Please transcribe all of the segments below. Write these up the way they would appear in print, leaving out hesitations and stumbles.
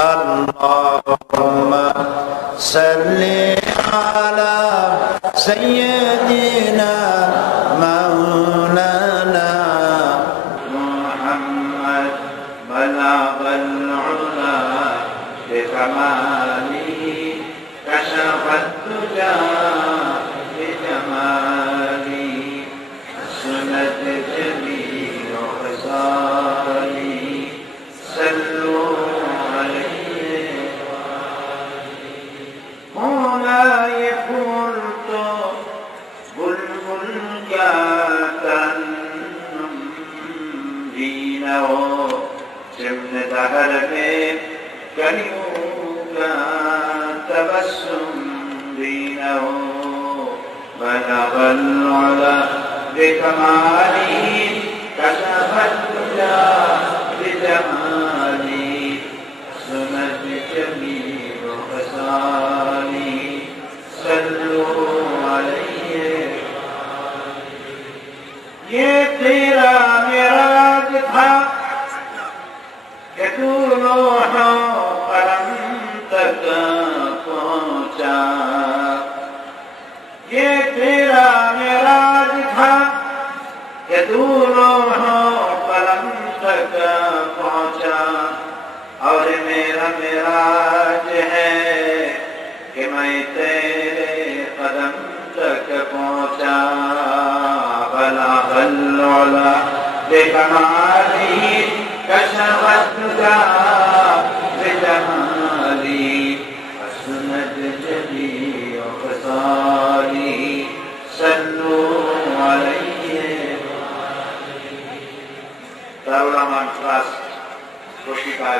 اللهم صل على سيدنا مولانا محمد بلغ العلا بكماله كشف الدجى بجماله سنة جميع خصاله صلوا عليه مولاي قلت بلبل كاتن دينه سمن دهر में कलियों का तबस्सुम दीनह बलग العلا بكماله كشف الدجى بجماله سنت جميع خصاله صلوا عليه ये तेरा मेराज था कि तू लोहों परम तक पहुंचा ये तेरा मेराज था कि तू लोहों परम तक पहुंचा और मेरा मेराज है कि मैं तेरे कदम तक पहुंचा बलग العلا بكماله كشف الدجى بجماله حسنت جميع خصاله صلوا عليه দারুল ট্রাস্ট প্রতিকার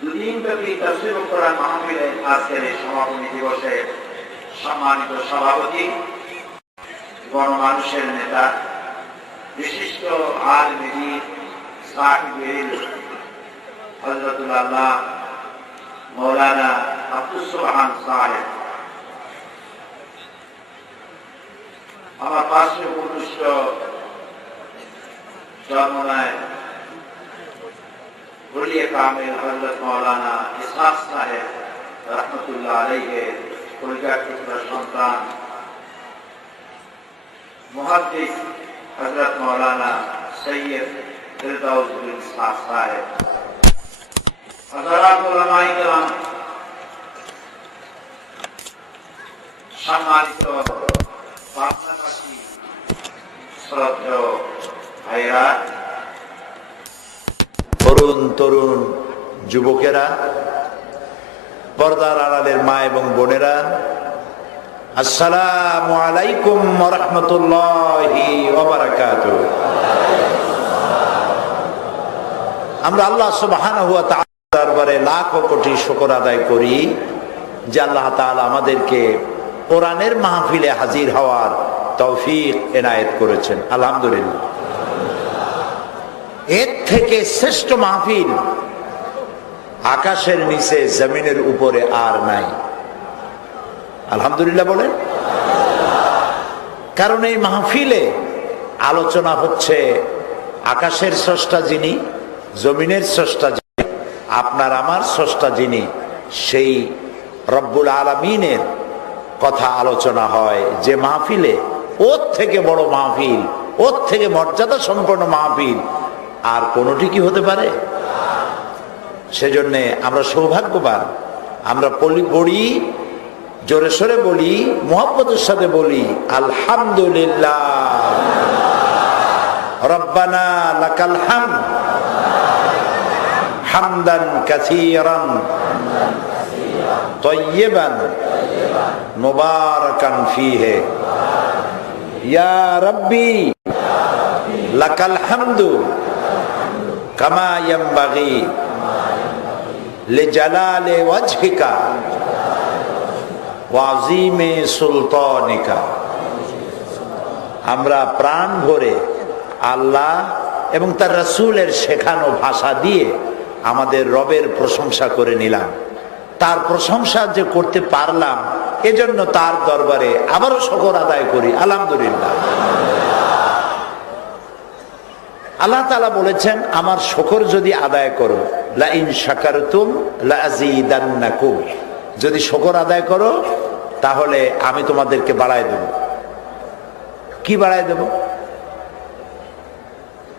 দুদিন ব্যাপী তাফসীর কোরআন মাহফিলে আজকের এই সমাপনী দিবসে সম্মানিত সভাপতি গণমানুষের নেতা বিশিষ্ট আলেম সাহিব হযরতুল আল্লাহ মাওলানা আব্দুস সুবহান সাহেব, আমার পাশে উপবিষ্ট জন্মনায় ওলিয়ে কামিল হযরত মাওলানা ইসহাক সাহেব রাহমাতুল্লাহ আলাইহি কলিজার টুকরা সন্তান মুহাদ্দিস হযরত মাওলানা সৈয়দ ফিরদাউস বিন ইসহাক সাহেব, হযরত উলামায়ে কেরাম, সম্মানিত পাবনাবাসী, শ্রদ্ধেয় ভাইরা, তরুণ যুবকেরা, পর্দার আড়ালের মা এবং বোনেরা, আসসালামু আলাইকুম ওয়া রাহমাতুল্লাহি ওয়া বারাকাতুহু। আমরা আল্লাহ সুবহানাহু ওয়া তাআলার দরবারে লাখ কোটি শুকর আদায় করি যে আল্লাহ তাআলা আমাদেরকে কোরআনের মাহফিলে হাজির হওয়ার তৌফিক এনায়েত করেছেন। আলহামদুলিল্লাহ। এর থেকে শ্রেষ্ঠ মাহফিল আকাশের নিচে জমিনের উপরে আর নাই। আলহামদুলিল্লাহ বলেন। কারণ এই মাহফিলে আলোচনা হচ্ছে আকাশের স্রষ্টা যিনি, জমিনের স্রষ্টা যিনি, আপনার আমার স্রষ্টা যিনি, সেই রব্বুল আলামিনের কথা আলোচনা হয়। যে মাহফিলে ওর থেকে বড় মাহফিল, ওর থেকে মর্যাদা সম্পন্ন মাহফিল আর কোনটি কি হতে পারে? সেজন্য আমরা সৌভাগ্যবান। আমরা পড়ি, জোরে সোরে বলি, মুহাব্বতের সাথে বলি আলহামদুলিল্লাহ রব্বানা লাকাল হামদ হামদান কাসীরান তাইয়্যিবান মুবারাকান ফীহি ইয়া রাব্বি লাকাল হামদু কামা ইয়ানবাগি লিজালালি ওয়াজহিকা ওয়া আযীমি সুলতানিকা। আমরা প্রাণ ভরে আল্লাহ এবং তার রাসূলের শেখানো ভাষা দিয়ে আমাদের রবের প্রশংসা করে নিলাম। তার প্রশংসা যে করতে পারলাম এজন্য তার দরবারে আবারও শুকর আদায় করি আলহামদুলিল্লাহ। আল্লাহ তাআলা বলেছেন, আমার শুকর যদি আদায় করো লা ইন শাকারতুম লা আযীদান্নাকুম, যদি শুকর আদায় করো তাহলে আমি তোমাদেরকে বাড়ায় দেব। কি বাড়ায় দেব?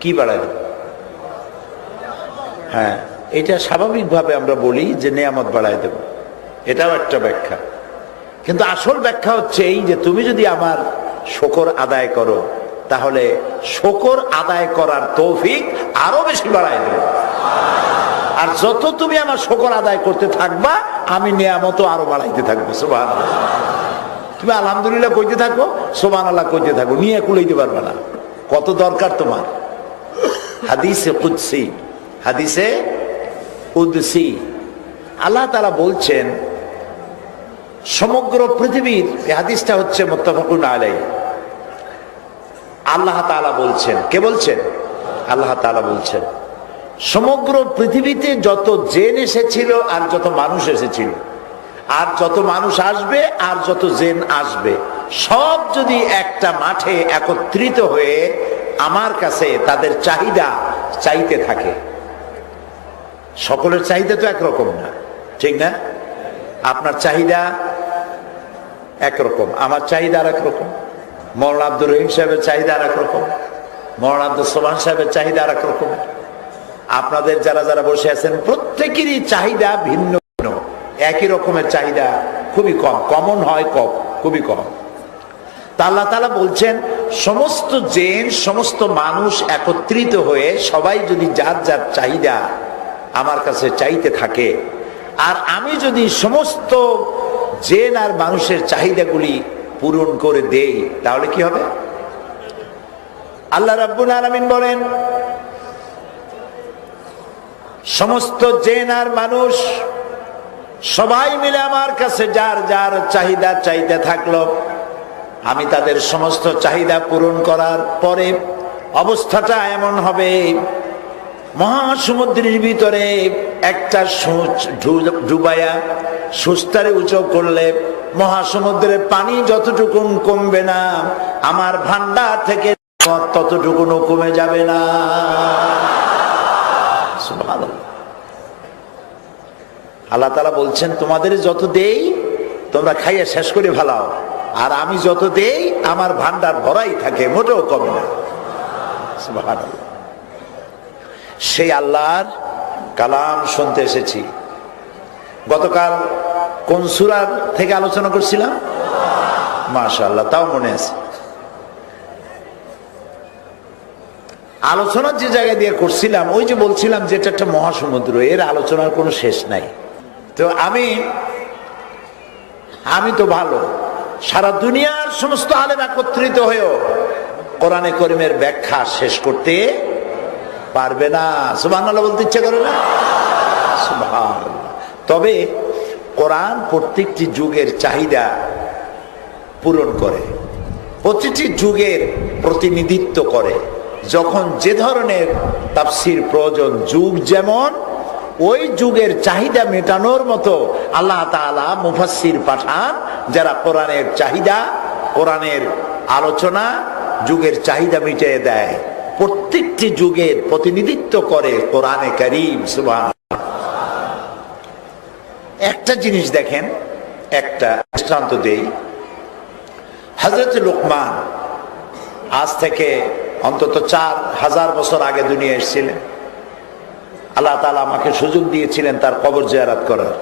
কি বাড়ায় দেব? হ্যাঁ, এটা স্বাভাবিকভাবে আমরা বলি যে নিয়ামত বাড়ায় দেব, এটাও একটা ব্যাখ্যা। কিন্তু আসল ব্যাখ্যা হচ্ছে এই যে তুমি যদি আমার শুকর আদায় করো তাহলে শুকর আদায় করার তৌফিক আরো বেশি বাড়ায় দেব। আর যত তুমি আমার শুকর আদায় করতে থাকবা আমি নিয়ামতও আরো বাড়াইতে থাকবো। সুবহানাল্লাহ। তুমি আলহামদুলিল্লাহ কইতে থাকো, সুবহানাল্লাহ কইতে থাকো, নিয়ে কুলাইতে পারবে না। কত দরকার তোমার। হাদিসে কুদসি, হাদিসে কুদসি আল্লাহ তাআলা বলছেন সমগ্র পৃথিবীর, এই হাদিসটা হচ্ছে মুত্তাফাকুন আলাইহি, আল্লাহ তাআলা বলছেন, কে বলছেন? আল্লাহ তাআলা বলছেন সমগ্র পৃথিবীতে যত জিন এসেছিল আর যত মানুষ এসেছিল আর যত মানুষ আসবে আর যত জিন আসবে, সব যদি একটা মাঠে একত্রিত হয়ে আমার কাছে তাদের চাহিদা চাইতে থাকে, সকলের চাহিদা তো একরকম না, ঠিক না? আপনার চাহিদা একরকম, আমার চাহিদা আর একরকম, মৌলানা আব্দুর রহিম সাহেবের চাহিদা আর একরকম, মৌলানা আব্দুল সোবহান সাহেবের চাহিদা আর একরকম, আপনাদের যারা যারা বসে আছেন প্রত্যেকেরই চাহিদা ভিন্ন ভিন্ন, একই রকমের চাহিদা খুবই কম, কমন হয় কম, খুবই কম। তা আল্লাহ তাআলা বলছেন সমস্ত জিন সমস্ত মানুষ একত্রিত হয়ে সবাই যদি যার যার চাহিদা আমার কাছে চাইতে থাকে, আর আমি যদি সমস্ত জিন আর মানুষের চাহিদাগুলি পূরণ করে দেই, তাহলে কি হবে? আল্লাহ রাব্বুল আলামিন বলেন সমস্ত জিন আর মানুষ সবাই মিলে আমার কাছে যার যার চাহিদা চাইতে থাকলো, আমি তাদের সমস্ত চাহিদা পূরণ করার পরে অবস্থাটা এমন হবে, মহাসমুদ্রের ভিতরে একটা সূচ ডুবাইয়া সুস্তারে উঁচু করলে মহাসমুদ্রের পানি যতটুকু কমবে না, আমার ভান্ডার থেকে ততটুকু কমে যাবে না। আল্লাহ তাআলা বলছেন তোমাদের যত দেই তোমরা খাইয়া শেষ করে ফেলাও, আর আমি যত দেই আমার ভান্ডার ভরাই থাকে, মোটেও কমে না। সুবহানাল্লাহ। সেই আল্লাহর কালাম শুনতে এসেছি। গতকাল কোন সূরা থেকে আলোচনা করছিলাম? মাশাআল্লাহ, তাও মনে আছে। আলোচনা যে জায়গা দিয়ে করছিলাম, ওই যে বলছিলাম যে এটা একটা মহাসমুদ্র, এর আলোচনার কোনো শেষ নাই। তো আমি তো ভালো, সারা দুনিয়ার সমস্ত আলেম একত্রিত হয়েও কোরআনে কারীমের ব্যাখ্যা শেষ করতে পারবে না। সুবহানাল্লাহ বলতে ইচ্ছে করে না? সুবহানাল্লাহ। তবে কোরআন প্রত্যেকটি যুগের চাহিদা পূরণ করে, প্রতিটি যুগের প্রতিনিধিত্ব করে। যখন যে ধরনের তাফসীর প্রয়োজন, যুগ যেমন, ওই যুগের চাহিদা মেটানোর মতো আল্লাহ তাআলা মুফাসসির পাঠান, যারা কোরআনের চাহিদা, কোরআনের আলোচনা যুগের চাহিদা মিটিয়ে দেয়। প্রত্যেকটি যুগের প্রতিনিধিত্ব করে কোরআনে কারীম। সুবহানাল্লাহ। একটা জিনিস দেখেন, একটা দৃষ্টান্ত দেই। হযরত লোকমান আজ থেকে অন্তত 4000 বছর আগে দুনিয়া এসেছিলেন। আল্লাহ তাআলা আমাকে সুযোগ দিয়েছিলেন তার কবর জিয়ারত করার।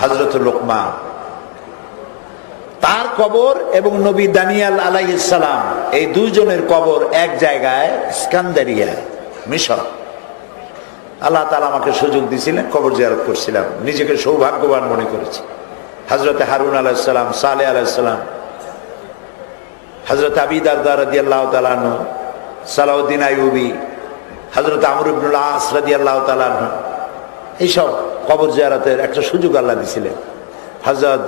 হযরত লোকমান, তার কবর এবং নবী দানিয়েল আলাইহিস সালাম, এই দুইজনের কবর এক জায়গায়, ইস্কান্দারিয়া, মিশর। আল্লাহ তাআলা আমাকে সুযোগ দিয়েছিলেন, কবর জিয়ারত করছিলাম, নিজেকে সৌভাগ্যবান মনে করেছি। হযরত হারুন আলাইহিস সালাম, সালেহ আলাইহিস সালাম, হযরত আবী দারদা রাদিয়াল্লাহু তাআলা আনহু, সালাউদ্দিন আইয়ুবী, হযরত আমর ইবনুল আস রাদিয়াল্লাহু তাআলা আনহু, এইসব কবর জিয়ারতের একটা সুযোগ আল্লাহ দিয়েছিলেন। হযরত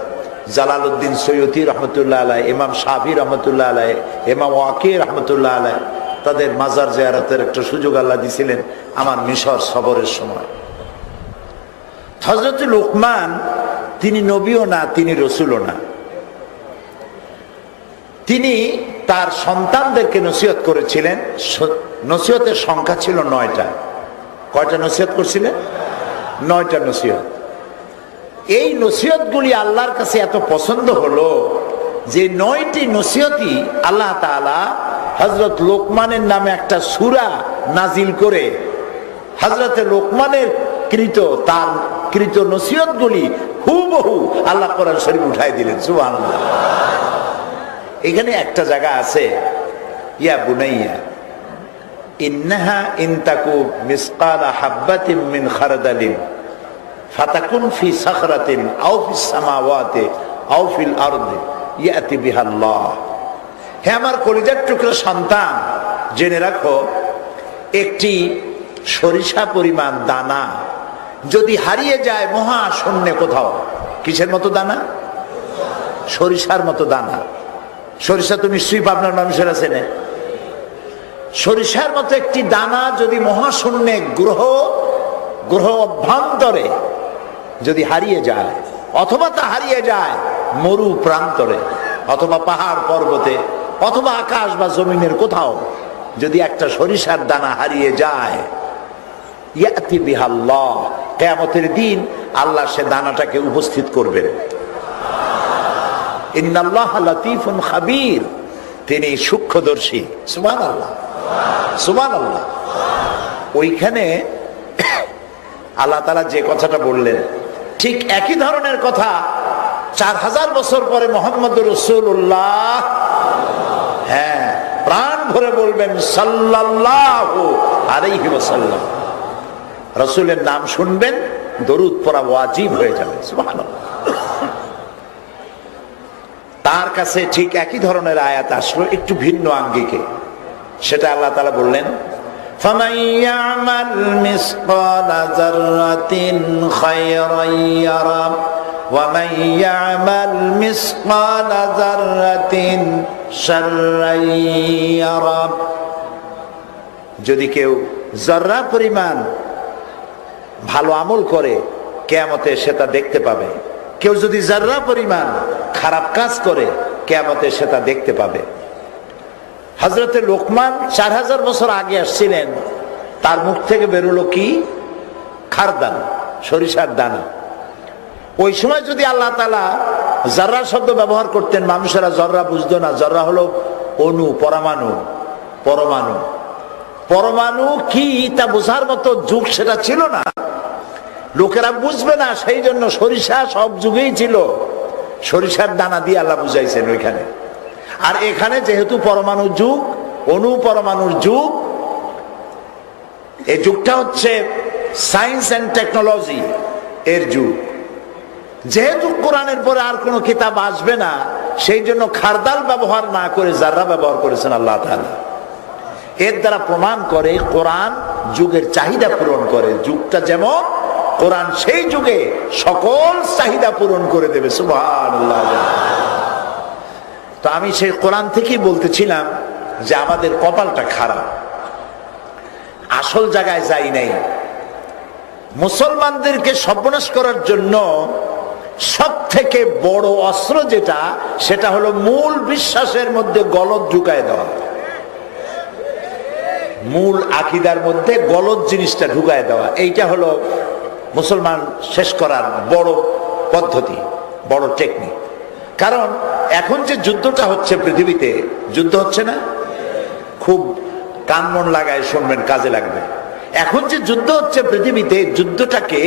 জালালউদ্দিন সৈয়দী রহমতুল্লাহ আলাইহি, ইমাম শাফি রহমতুল্লাহ আলাইহি, ইমাম ওয়াকি রহমতুল্লাহ আলাইহি, তাদের মাজার জিয়ারতের একটা সুযোগ আল্লাহ দিয়েছিলেন আমার মিশর সফরের সময়। হযরত লোকমান, তিনি নবীও না, তিনি রসুলও না। তিনি তার সন্তানদেরকে নসিহত করেছিলেন। নসিহতের সংখ্যা ছিল 9টা। কয়টা নসিহত করছিলেন? 9টা নসিহত। এই নসিহতগুলি আল্লাহর কাছে এত পছন্দ হলো যে 9টি নসিহতই আল্লাহ তাআলা হযরত লোকমানের নামে একটা সূরা নাজিল করে হযরতে লোকমানের তার কৃত নসিহতগুলি হুবহু আল্লাহ কোরআন শরীফ উঠাই দিলেন। সুবহানাল্লাহ। এখানে একটা জায়গা আছে, ইয়া বুনাইয়া ইন্নাহা ইন তাকু মিসকালা হাববাতিন মিন খারদালিন ফাতাকুন ফি সাখরাতিন আও ফিস সামাওয়াতি আও ফিল আরদি ইয়াতি বিহাল্লাহ। হে আমার কলিজার টুকরা সন্তান, জেনে রাখো, একটি সরিষা পরিমাণ দানা যদি হারিয়ে যায় মহাশূন্যে কোথাও, কিসের মতো দানা? সরিষার মতো দানা। সরিষা তো নিশ্চয়ই আপনার মানুষের আছে না? সরিষার মতো একটি দানা যদি মহাশূন্যে গ্রহ অভ্যন্তরে যদি হারিয়ে যায়, অথবা তা হারিয়ে যায় মরু প্রান্তরে, অথবা পাহাড় পর্বতে, অথবা আকাশ বা জমিনের কোথাও যদি একটা সরিষার দানা হারিয়ে যায়, ইয়াতি বিহাল্লাহ, কিয়ামতের দিন আল্লাহ সে দানাটাকে উপস্থিত করবেন। ইন্নাল্লাহ লাতীফুন খাবীর, তিনি সূক্ষ্মদর্শী। সুবহানাল্লাহ, সুবহানাল্লাহ। ওইখানে আল্লাহ তাআলা যে কথাটা বললেন, ঠিক একই ধরনের কথা 4000 বছর পরে মুহাম্মদুর রাসূলুল্লাহ, হ্যাঁ, প্রাণ ভরে বলবেন সাল্লাল্লাহু আলাইহি ওয়াসাল্লাম। রাসূলের নাম শুনবেন, দরুদ পড়া ওয়াজিব হয়ে যাবে। সুবহানাল্লাহ। তার কাছে ঠিক একই ধরনের আয়াত আসলো, একটু ভিন্ন আঙ্গিকে। সেটা আল্লাহ তাআলা বললেন, ফামান ইয়ামাল মিসকালা যাররাতিন খায়রান ইয়ারা ওয়া মান ইয়ামাল মিসকালা যাররাতিন শাররান ইয়ারা। যদি কেউ যাররা পরিমাণ ভালো আমল করে, কিয়ামতে সে তা দেখতে পাবে। কেউ যদি যাররা পরিমাণ খারাপ কাজ করে, কিয়ামতে সে তা দেখতে পাবে। হযরতে লোকমান 4000 বছর আগে আসছিলেন, তার মুখ থেকে বেরোলো কি? খারদান, সরিষার দানা। ওই সময় যদি আল্লাহ তাআলা যাররা শব্দ ব্যবহার করতেন, মানুষেরা যাররা বুঝতো না। যাররা হলো অণু, পরমাণু। পরমাণু পরমাণু কি তা বোঝার মতো যুগ সেটা ছিল না, লোকেরা বুঝবে না, সেই জন্য সরিষা সব যুগেই ছিল। সরিষার দানা দিয়ে আল্লাহ বুঝাইছেন ওইখানে। আর এখানে যেহেতু পরমাণু যুগ, অণু পরমাণুর যুগ, এই যুগটা হচ্ছে সায়েন্স এন্ড টেকনোলজি এর যুগ। যেহেতু কোরআনের পরে আর কোনো কিতাব আসবে না, সেই জন্য খারদাল ব্যবহার না করে যাররা ব্যবহার করেছেন আল্লাহ তাআলা। এর দ্বারা প্রমাণ করে কোরআন যুগের চাহিদা পূরণ করে। যুগটা যেমন, কোরআন সেই যুগে সকল চাহিদা পূরণ করে দেবে। সুবহানাল্লাহ। তো আমি সেই কোরআন থেকেই বলতেছিলাম যে আমাদের কপালটা খারাপ, আসল জায়গায় যাই নাই। মুসলমানদেরকে সর্বনাশ করার জন্য সব থেকে বড় অস্ত্র যেটা, সেটা হলো মূল বিশ্বাসের মধ্যে গলদ ঢুকায় দেওয়া। মূল আকীদার মধ্যে গলদ জিনিসটা ঢুকায় দেওয়া, এইটা হলো মুসলমান শেষ করার বড় পদ্ধতি, বড় টেকনিক। কারণ এখন যে যুদ্ধটা হচ্ছে পৃথিবীতে, যুদ্ধ হচ্ছে না? খুব কান মন লাগায় শুনবেন, কাজে লাগবে। এখন যে যুদ্ধ হচ্ছে পৃথিবীতে, যুদ্ধটাকে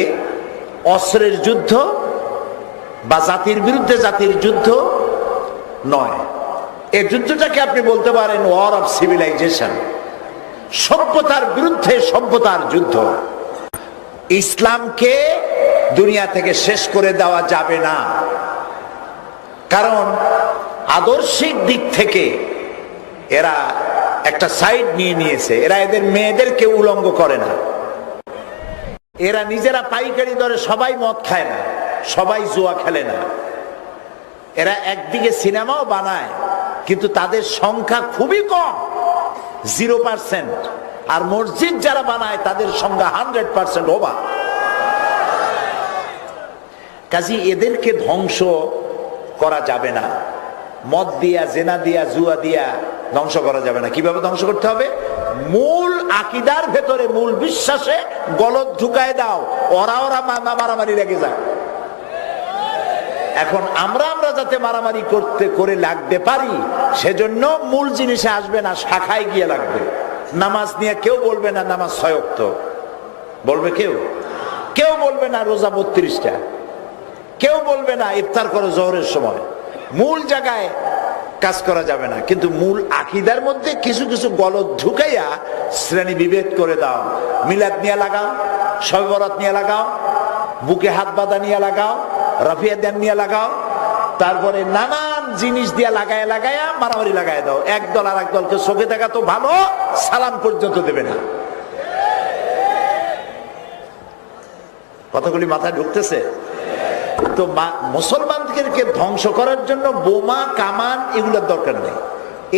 অস্ত্রের যুদ্ধ বা জাতির বিরুদ্ধে জাতির যুদ্ধ নয়। এই যুদ্ধটাকে আপনি বলতে পারেন ওয়ার অফ সিভিলাইজেশন, সভ্যতার বিরুদ্ধে সভ্যতার যুদ্ধ। ইসলামকে দুনিয়া থেকে শেষ করে দেওয়া যাবে না, কারণ আদর্শিক দিক থেকে এরা একটা সাইড নিয়ে নিয়েছে। এরা এদের মেয়েদেরকে উলঙ্গ করে না, এরা নিজেরা পাইকারি দরে সবাই মদ খায় না, সবাই জুয়া খেলে না। এরা একদিকে সিনেমাও বানায়, কিন্তু তাদের সংখ্যা খুবই কম, 0%। আর মসজিদ যারা বানায় তাদের সংখ্যা 100% ওভার। কাজী এদেরকে ধ্বংস করা যাবে না, মদ দিয়া, জেনা দিয়া, জুয়া দিয়া ধ্বংস করা যাবে না। কিভাবে ধ্বংস করতে হবে? মূল আকীদার ভেতরে, মূল বিশ্বাসে গলদ ঢুকায় দাও, ওরা মারামারি লেগে যায়। এখন আমরা যাতে মারামারি করে লাগতে পারি, সেজন্য মূল জিনিসে আসবে না, শাখায় গিয়ে লাগবে। নামাজ নিয়ে কেউ বলবে না নামাজ 6 ওয়াক্ত, বলবে কেউ বলবে না রোজা 32টা, কেউ বলবে না ইফতার করো জোহরের সময়। মূল জায়গায় কাজ করা যাবে না, কিন্তু মূল আকীদার মধ্যে কিছু কিছু গলদ ঢুকাইয়া শ্রেণী বিভেদ করে দাও। মিলাদ নিয়ে লাগাও, শবে বরাত নিয়ে লাগাও, বুকে হাত বাঁধা নিয়ে লাগাও, রাফিয়া দেন নিয়ে লাগাও, তারপরে নানান জিনিস দিয়ে লাগায়া মারামারি লাগাই দাও। এক দল আর এক দলকে চোখে দেখা তো ভালো, সালাম পর্যন্ত দেবে না। কথাগুলি মাথায় ঢুকতেছে তো? মুসলমানদেরকে ধ্বংস করার জন্য বোমা কামান এগুলোর দরকার নেই,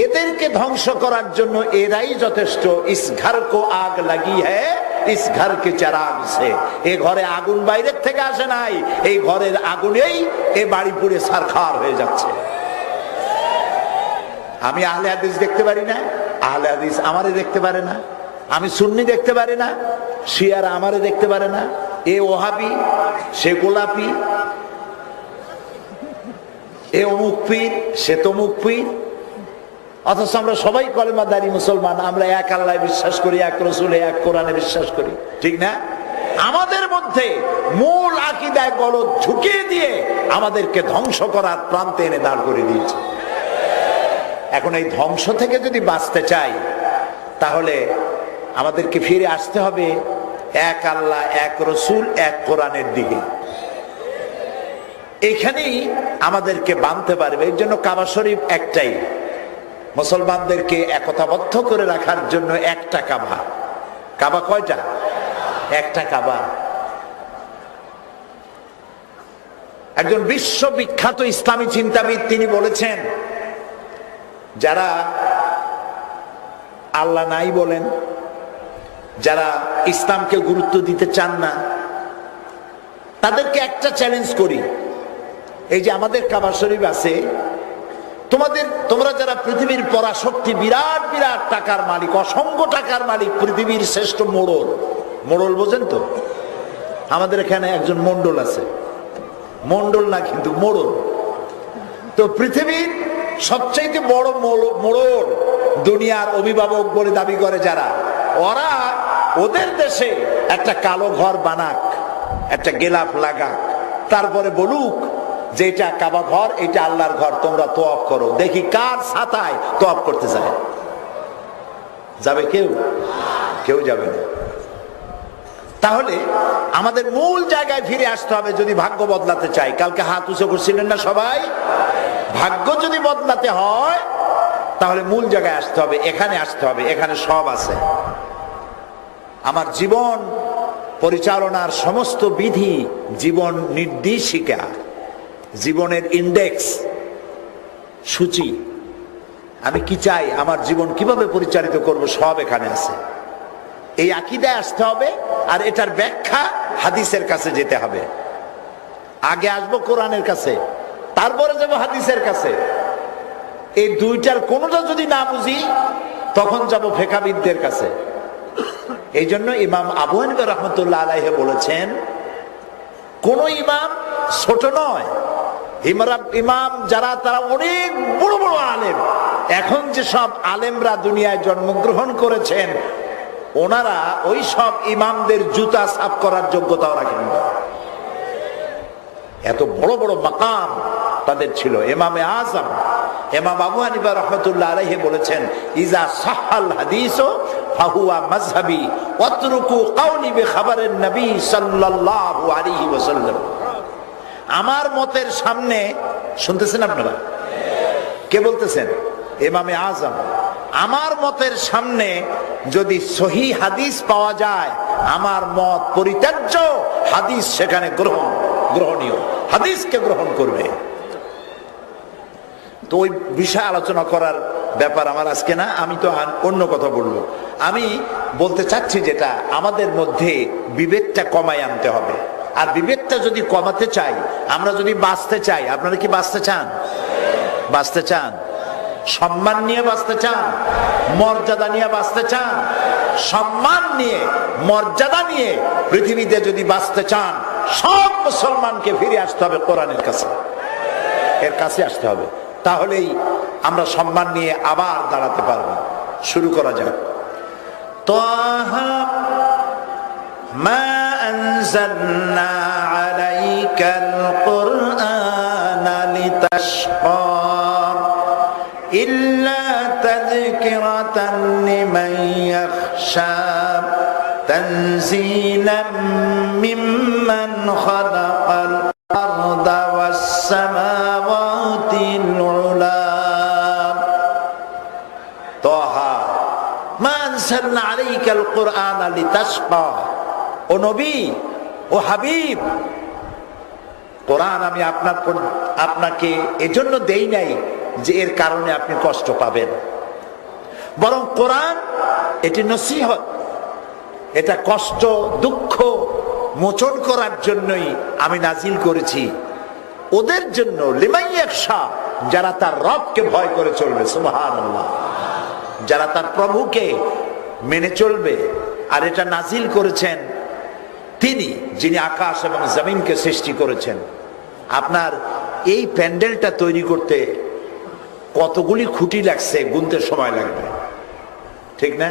এদেরকে ধ্বংস করার জন্য এরাই যথেষ্ট। ইস ঘর কো আগ লাগি হ্যায় ইস ঘর কে চিরাগ সে, এই ঘরে আগুন বাইরের থেকে আসে নাই, এই ঘরের আগুনেই এই বাড়ি পুড়ে ছারখার হয়ে যাচ্ছে। আমি আহলে হাদিস দেখতে পারি না, আহলে হাদিস আমারে দেখতে পারে না, আমি সুন্নি দেখতে পারি না, শিয়ারা আমারে দেখতে পারে না, এ ওহাবি, সে গোলাপি, এ অমুক পীর, সে তমুক পীর, অথচ আমরা সবাই কলেমাদারি মুসলমান। আমরা এক আল্লাহ বিশ্বাস করি, এক রসুলে, এক কোরআনে বিশ্বাস করি, ঠিক না? আমাদের মধ্যে মূল আকীদায় গলদ ঢুকিয়ে দিয়ে আমাদেরকে ধ্বংস করার প্রান্তে এনে দাঁড় করে দিয়েছে। এখন এই ধ্বংস থেকে যদি বাঁচতে চাই, তাহলে আমাদেরকে ফিরে আসতে হবে এক আল্লাহ, এক রসুল, এক কোরআনের দিকে। এইখানেই আমাদেরকে বাঁধতে পারবে। এর জন্য কাবা শরীফ একটাই, মুসলমানদেরকে একতাবদ্ধ করে রাখার জন্য একটা কাবা। কাবা কয়টা? একটা কাবা। একজন বিশ্ববিখ্যাত ইসলামী চিন্তাবিদ তিনি বলেছেন, যারা আল্লাহ নাই বলেন, যারা ইসলামকে গুরুত্ব দিতে চান না, তাদেরকে একটা চ্যালেঞ্জ করি। এই যে আমাদের কাবা শরীফ আছে, তোমরা যারা পৃথিবীর পরাশক্তি, বিরাট বিরাট টাকার মালিক, অসংখ্য টাকার মালিক, পৃথিবীর শ্রেষ্ঠ মোড়ল বোঝেন তো? আমাদের এখানে একজন মন্ডল আছে, মন্ডল না কিন্তু মোড়ল। তো পৃথিবীর সবচাইতে বড় মোড়ল, দুনিয়ার অভিভাবক বলে দাবি করে যারা, ওরা ওদের দেশে একটা কালো ঘর বানাক, একটা গেলাফ লাগাক, তারপরে বলুক যে এটা কাবা ঘর, এটা আল্লাহর ঘর, তোমরা তোয়াফ করো, দেখি কার ছাতায় তোয়াফ করতে যায়। যাবে কেউ যাবে না। তাহলে আমাদের মূল জায়গায় ফিরে আসতে হবে যদি ভাগ্য বদলাতে চাই। কালকে হাত উঁচু করছিলেন না সবাই? ভাগ্য যদি বদলাতে হয় তাহলে মূল জায়গায় আসতে হবে, এখানে আসতে হবে। এখানে সব আছে। আমার জীবন পরিচালনার সমস্ত বিধি, জীবন নির্দেশিকা, জীবনের ইন্ডেক্স, সূচি, আমি কি চাই, আমার জীবন কিভাবে পরিচালিত করব, সব এখানে আছে। এই আকীদায় আসতে হবে, আর এটার ব্যাখ্যা হাদিসের কাছে যেতে হবে। আগে আসবো কোরআনের কাছে, তারপরে যাব হাদিসের কাছে। এই দুইটার কোনোটা যদি না বুঝি, তখন যাব ফিকহবিদদের কাছে। এই জন্য ইমাম আবু হানিফা রাহমাতুল্লাহ আলাইহি বলেছেন, কোন ইমাম ছোট নয়। ইমাম যারা, তারা অনেক বড় বড় আলেম। এখন যে সব আলেমরা দুনিয়ায় জন্মগ্রহণ করেছেন, ওনারা ওই সব ইমামদের জুতা সাফ করার যোগ্যতাও রাখেন না। এত বড় বড় মাকাম তাদের ছিল। ইমামে আজম ইমাম আবু হানিফা রাহমাতুল্লাহ আলাইহি বলেছেন, ইজা সাহাল হাদিস ফাহুয়া মাযহাবি ওয়াতরুকু কাউলি বিখাবারিন নবী সাল্লাল্লাহু আলাইহি ওয়াসাল্লাম। আমার মতের সামনে, শুনতেছেন আপনারা? কে বলতেছেন? ইমামে আজম। আমার মতের সামনে যদি সহি হাদিস পাওয়া যায়, আমার মত পরিত্যাজ্য, হাদিস সেখানে গ্রহণীয়, হাদিসকে গ্রহণ করবে। তো ওই বিষয় আলোচনা করার ব্যাপার আমার আজকে না, আমি তো অন্য কথা বলবো। আমি বলতে চাচ্ছি যেটা, আমাদের মধ্যে বিভেদটা কমাই আনতে হবে। আর বিভেদটা যদি কমাতে চাই, আমরা যদি বাঁচতে চাই, আপনারা কি বাঁচতে চান? বাঁচতে চান? সম্মান নিয়ে বাঁচতে চান? মর্যাদা নিয়ে বাঁচতে চান? সম্মান নিয়ে, মর্যাদা নিয়ে পৃথিবীতে যদি বাঁচতে চান, সব মুসলমানকে ফিরে আসতে হবে কোরআনের কাছে, এর কাছে আসতে হবে। তাহলেই আমরা সম্মান নিয়ে আবার দাঁড়াতে পারবো। শুরু করা যাক। তাহা মা আনজালনা আলাইকাল কুরআনা লিতাশকা ইল্লা তাযকিরাতান লিমান ইয়াখশা তানজিলাম মিম্মান খালাকাল আরদা ওয়াস সামাওয়াতিল উলা। তাহা মা আনজালনা আলাইকাল কুরআনা লিতাশকা, ও নবী, ও হাবিব, কোরআন আমি আপনাকে এজন্য দেই নাই যে এর কারণে আপনি কষ্ট পাবেন, বরং কোরআন এটি নসিহত, এটা কষ্ট দুঃখ মোচন করার জন্যই আমি নাজিল করেছি, ওদের জন্য, লিমাইয়াখশা, যারা তার রবকে ভয় করে চলবে, সুবহানাল্লাহ, যারা তার প্রভুকে মেনে চলবে। আর এটা নাজিল করেছেন তিনি, যিনি আকাশ এবং জমিনকে সৃষ্টি করেছেন। আপনার এই প্যান্ডেলটা তৈরি করতে কতগুলি খুঁটি লাগছে গুনতে সময় লাগবে, ঠিক না?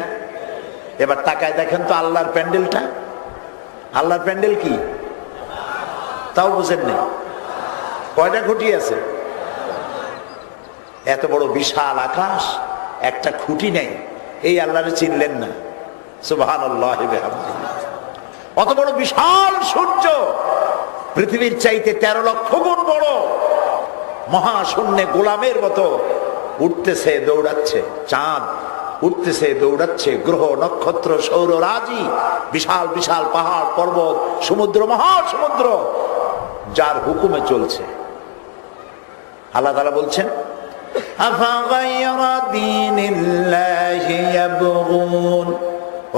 এবার তাকায় দেখেন তো আল্লাহর প্যান্ডেলটা। আল্লাহর প্যান্ডেল কি তাও বুঝেন নেই? কয়টা খুঁটি আছে? এত বড় বিশাল আকাশ, একটা খুঁটি নেই। এই আল্লাহরে চিনলেন না? সুবহানাল্লাহ। অত বড় বিশাল সূর্য, পৃথিবীর চাইতে 13 লক্ষ গুণ বড়, মহাশূন্যে গোলামের মতো উঠতেছে দৌড়াচ্ছে। চাঁদ উঠতেছে দৌড়াচ্ছে, গ্রহ নক্ষত্র সৌররাজি, বিশাল বিশাল পাহাড় পর্বত, সমুদ্র, মহাসমুদ্র, যার হুকুমে চলছে। আল্লাহ তাআলা বলছেন, আফাগায়রা দীনিল্লাহি ইয়াবগুন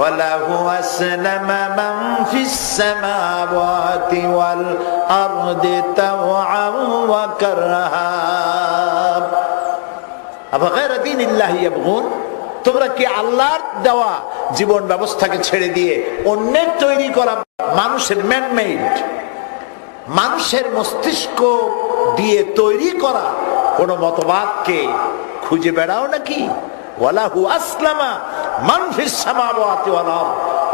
وله أسلم من في السماوات والأرض طوعا وكرها أفغير دين الله يبغون। তোমরা কি আল্লাহর দেওয়া জীবন ব্যবস্থাকে ছেড়ে দিয়ে অন্যের তৈরি করা মানুষের ম্যানমেড, মানুষের মস্তিষ্ক দিয়ে তৈরি করা কোন মতবাদকে খুঁজে বেড়াও নাকি? ওয়ালাহু আসলামা মান ফিস সামাওয়াতি ওয়াল আরদ,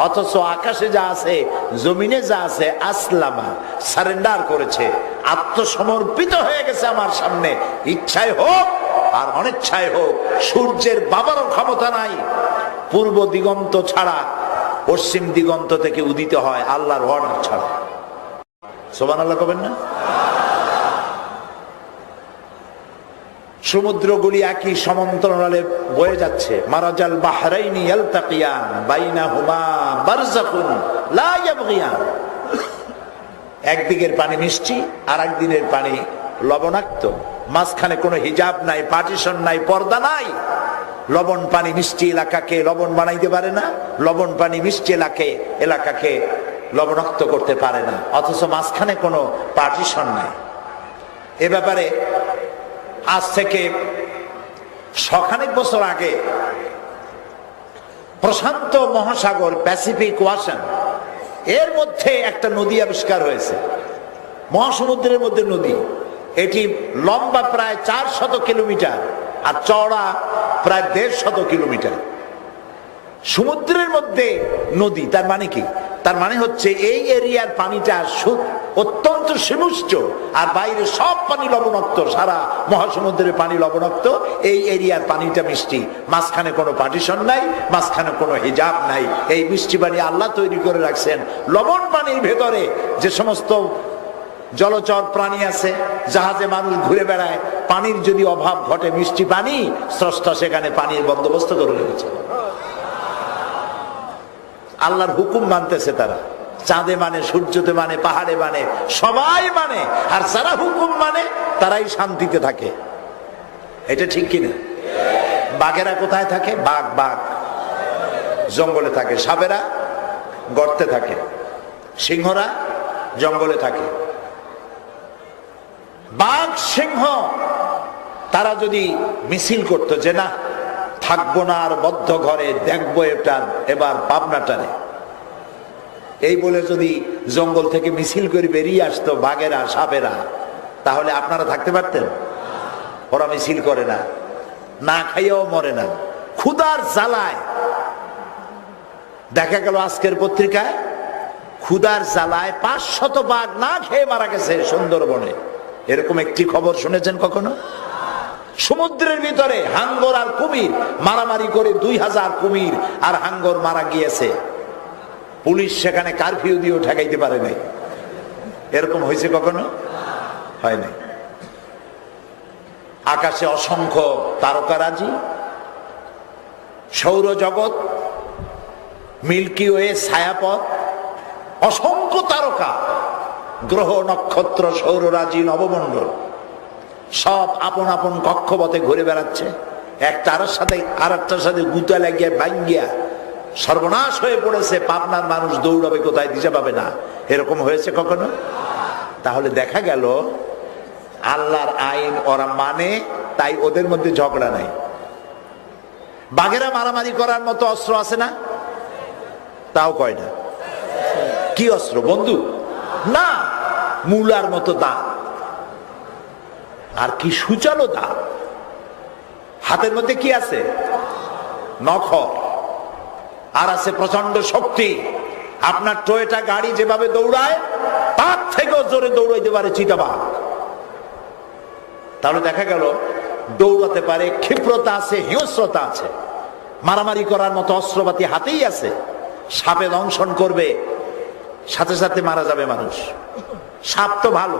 অথচ আকাশে যা আছে, জমিনে যা আছে, আসলামা, সারেন্ডার করেছে, আত্মসমর্পিত হয়ে গেছে আমার সামনে। ইচ্ছায় হোক আর অনিচ্ছায় হোক, সূর্যের বাবারও ক্ষমতা নাই পূর্ব দিগন্ত ছাড়া পশ্চিম দিগন্ত থেকে উদিত হয় আল্লাহর অর্ডার ছাড়া। সুবহানাল্লাহ কবেন না? সমুদ্রগুলি একই সমান্তরালে বয়ে যাচ্ছে। মারাজাল বাহরাইনি ইয়ালতাকিয়ান বাইনাহুমা বারযাখুন লা ইয়াবগিয়ান। একদিকের পানি মিষ্টি, আর একদিনের পানি লবণাক্ত, মাঝখানে কোনো হিজাব নাই, পার্টিশন নাই, পর্দা নাই। লবণ পানি মিষ্টি এলাকাকে লবণ বানাইতে পারে না, লবণ পানি মিষ্টি এলাকাকে লবণাক্ত করতে পারে না, অথচ মাঝখানে কোনো পার্টিশন নাই। এ ব্যাপারে আজ থেকে শখানেক বছর আগে প্রশান্ত মহাসাগর, প্যাসিফিক ওয়াশন, এর মধ্যে একটা নদী আবিষ্কার হয়েছে, মহাসমুদ্রের মধ্যে নদী। এটি লম্বা প্রায় 400 কিলোমিটার আর চওড়া প্রায় 150 কিলোমিটার। সমুদ্রের মধ্যে নদী, তার মানে কি? তার মানে হচ্ছে এই এরিয়ার পানিটা অত্যন্ত সুমিষ্ট, আর বাইরে সব পানি লবণাক্ত, সারা মহাসমুদ্রের পানি লবণাক্ত, এই এরিয়ার পানিটা মিষ্টি, মাঝখানে কোনো পার্টিশন নাই, মাঝখানে কোনো হিজাব নাই। এই মিষ্টি পানি আল্লাহ তৈরি করে রাখছেন। লবণ পানির ভেতরে যে সমস্ত জলচর প্রাণী আছে, জাহাজে মানুষ ঘুরে বেড়ায়, পানির যদি অভাব ঘটে, মিষ্টি পানি, স্রষ্টা সেখানে পানির বন্দোবস্ত করে রেখেছে। আল্লাহর হুকুম মানতেছে তারা। চাঁদে মানে, সূর্যতে মানে, পাহাড়ে মানে, সবাই মানে। আর যারা হুকুম মানে তারাই শান্তিতে থাকে। এটা ঠিক কিনা? বাঘেরা কোথায় থাকে? বাঘ জঙ্গলে থাকে, সাপেরা গর্তে থাকে, সিংহরা জঙ্গলে থাকে। বাঘ সিংহ তারা যদি মিছিল করতো যে না থাকবো না আর বদ্ধ ঘরে, দেখবো এটা এবার পাবনাটারে। এই বলে যদি জঙ্গল থেকে মিছিল করে বেরিয়ে আসতো বাঘেরা সাপেরা, তাহলে আপনারা থাকতে পারতেন? ওরা মিছিল করে না, না খাইয়াও মরে না, ক্ষুধার জ্বালায়। দেখা গেল আজকের পত্রিকায় ক্ষুধার জ্বালায় 500 বাঘ না খেয়ে মারা গেছে সুন্দরবনে। এরকম একটি খবর শুনেছেন কখনো? সমুদ্রের ভিতরে হাঙ্গর আর কুমির মারামারি করে 2000 কুমির আর হাঙ্গর মারা গিয়েছে। পুলিশ সেখানে কারফিউ দিয়েও ঠেকাইতে পারে নাই। এরকম হয়েছে কখনো? হয় নাই। আকাশে অসংখ্য তারকারাজি, সৌরজগৎ, মিল্কি ওয়ে, ছায়াপথ, অসংখ্য তারকা, গ্রহ নক্ষত্র, সৌররাজি, নবমণ্ডল সব আপন আপন কক্ষপথে ঘুরে বেড়াচ্ছে। একটার সাথে আর একটার সাথে গুতা লাগিয়া ভাঙ্গিয়া সর্বনাশ হয়ে পড়েছে। পাবনার মানুষ দৌড়াবে কোথায়, দিশা পাবে না। এরকম হয়েছে কখনো? তাহলে দেখা গেল আল্লাহর আইন ওরা মানে, তাই ওদের মধ্যে ঝগড়া নাই। বাঘেরা মারামারি করার মতো অস্ত্র আছে না? তাও কয়টা? কি অস্ত্র? বন্দুক না, মূলার মতো দাঁত, আর কি সুচালো দাঁত। হাতের মধ্যে কি আছে? নখর। আর আছে প্রচন্ড শক্তি। আপনার টয়োটা গাড়ি যেভাবে দৌড়ায় তার থেকেও জোরে দৌড়াইতে পারে চিতাবাঘ। তাহলে দেখা গেল দৌড়াতে পারে, ক্ষিপ্রতা আছে, হিংস্রতা আছে, মারামারি করার মতো অস্ত্রপাতি হাতেই আছে। সাপে দংশন করবে, সাথে সাথে মারা যাবে মানুষ। সাপ তো ভালো,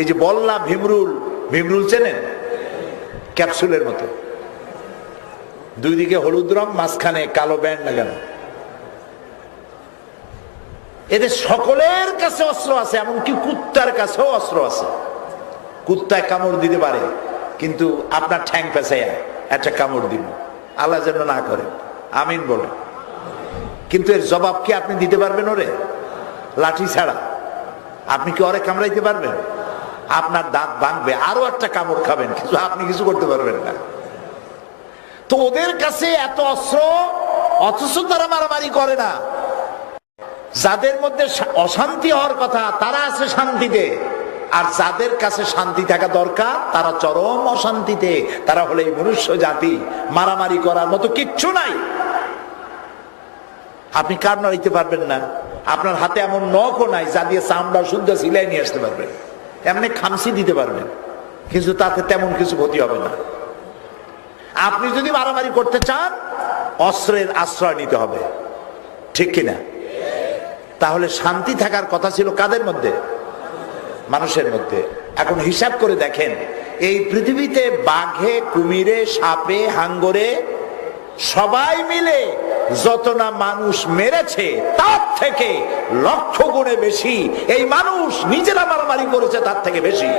এই যে বল্লা ভীমরুল, ভীমরুল চেনেন? ক্যাপসুলের মতো, দুই দিকে হলুদ রং, মাঝখানে কালো ব্যান্ড লাগানো। এদের সকলের কাছে অস্ত্র আছে, এমনকি কুত্তার কাছেও অস্ত্র আছে। কুত্তায় কামড় দিতে পারে, কিন্তু আপনার ঠ্যাং পেঁচাইয়া একটা কামড় দিল, আল্লাহ যেন না করে, আমিন বলে। কিন্তু এর জবাব কি আপনি দিতে পারবেন ওরে? লাঠি ছাড়া আপনি কি ওরে কামড়াইতে পারবেন? আপনার দাঁত ভাঙবে, আরো একটা কামড় খাবেন, কিন্তু আপনি কিছু করতে পারবেন না। তো ওদের কাছে এত অস্ত্র, অথচ তারা মারামারি করে না। যাদের মধ্যে অশান্তি হওয়ার কথা তারা আছে শান্তিতে, আর যাদের কাছে শান্তি থাকা দরকার তারা চরম অশান্তিতে। তারা হলে এই মনুষ্য জাতি। মারামারি করার মতো কিচ্ছু নাই। আপনি কার নড়াইতে পারবেন না। আপনার হাতে এমন নখও নাই যা দিয়ে চামড়া শুদ্ধ সিলাই নিয়ে আসতে পারবেন। এমনি খামসি দিতে পারবেন, কিন্তু তাতে তেমন কিছু ক্ষতি হবে না। আপনি যদি মারামারি করতে চান, অস্ত্রের আশ্রয় নিতে হবে, ঠিক কিনা? তাহলে শান্তি থাকার কথা ছিল কাদের মধ্যে? মানুষের মধ্যে। এখন হিসাব করে দেখেন, এই পৃথিবীতে বাঘে, কুমিরে, সাপে, হাঙ্গরে সবাই মিলে যত না মানুষ মেরেছে, তার থেকে লক্ষ গুণে বেশি এই মানুষ নিজেরা মারামারি করেছে, তার থেকে বেশি।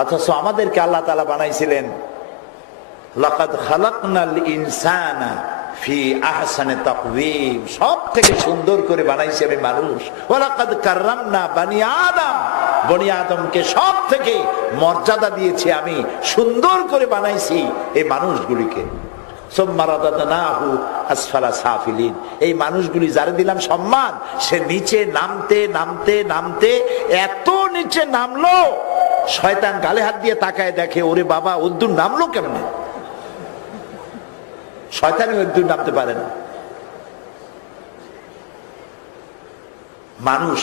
অথচ আমাদেরকে আল্লাহ তাআলা বানাইছিলেন লাকাদ খালাকনাল ইনসানা ফি আহসানি তাকওয়িম, সব থেকে সুন্দর করে বানাইছি আমি মানুষ। ওয়ালাকাদ কাররামনা বানি আদম, বনি আদমকে সব থেকে মর্যাদা দিয়েছি আমি, সুন্দর করে বানাইছি এই মানুষগুলিকে। সুম্মা রাদাদনাহু আসফালা সাফিলিন, এই মানুষগুলি যারা দিলাম সম্মান, সে নিচে নামতে নামতে নামতে এত নিচে নামলো, শয়তান গালে হাত দিয়ে তাকায় দেখে, ওরে বাবা উদ্দুর নামলো কেমনে? শয়তানি উদ্দুর নামতে পারে না। মানুষ,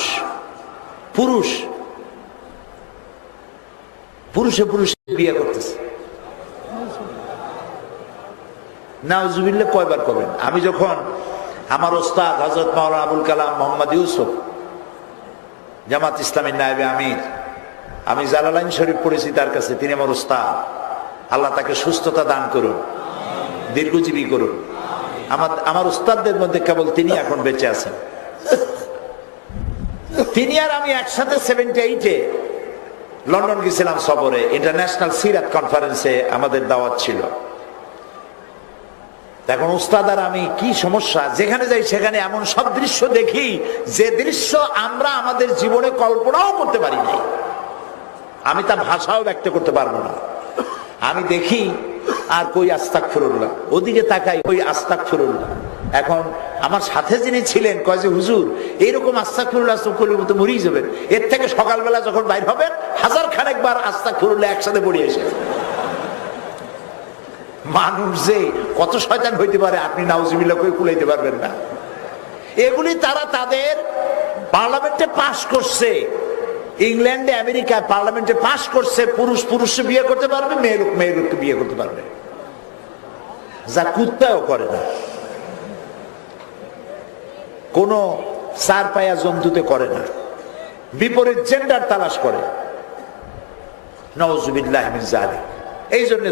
পুরুষ, পুরুষে পুরুষে বিয়ে করতেছে। নাউজুবিল্লাহ কয়বার করবেন? আমি যখন আমার ওস্তাদ হযরত মাওলানা আবুল কালাম মোহাম্মদ ইউসুফ, জামাত ইসলামীর নায়েবে আমির, আমি জালালাইন শরীফ পড়েছি তার কাছে, তিনি আমার ওস্তাদ। আল্লাহ তাকে সুস্থতা দান করুন, দীর্ঘজীবী করুন। আমার উস্তাদদের মধ্যে কেবল তিনি এখন বেঁচে আছেন। তিনি আর আমি একসাথে 78-এ লন্ডন গেছিলাম সফরে, ইন্টারন্যাশনাল সিরাত কনফারেন্সে আমাদের দাওয়াত ছিল। এখন উস্তাদ আর আমি কি সমস্যা, যেখানে যাই সেখানে এমন সব দৃশ্য দেখি যে দৃশ্য আমরা আমাদের জীবনে কল্পনাও করতে পারি নাই। আমি তা ভাষাও ব্যক্ত করতে পারবো না। আমি দেখি আর কই আস্তাগফিরুল্লাহ, ওদিকে তাকাই ওই আস্তাগফিরুল্লাহ। এখন আমার সাথে যিনি ছিলেন কয় যে হুজুর এইরকম আস্তাগফিরুল্লাহ আস্তাগফিরুল্লাহ মতো মরেই যাবেন, এর থেকে সকালবেলা যখন বাইর হবেন 1000 বার আস্তাগফিরুল্লাহ একসাথে পড়ে এসে। মানুষ যে কত শয়তান হইতে পারে আপনি নাউজুবিল্লাহ কই কুলাইতে পারবেন না। এগুলি তারা তাদের পার্লামেন্টে পাশ করছে, ইংল্যান্ডে আমেরিকায় পার্লামেন্টে পাশ করছে, পুরুষ পুরুষে বিয়ে করতে পারবে, মেয়ে লোক মেয়ে লোককে বিয়ে করতে পারবে, যা কুত্তাও করে না, কোন চার পায়া জন্তুতে করে না, বিপরীত জেন্ডার তালাশ করে। নাউজুবিল্লাহ মিন যালিক। এই জন্য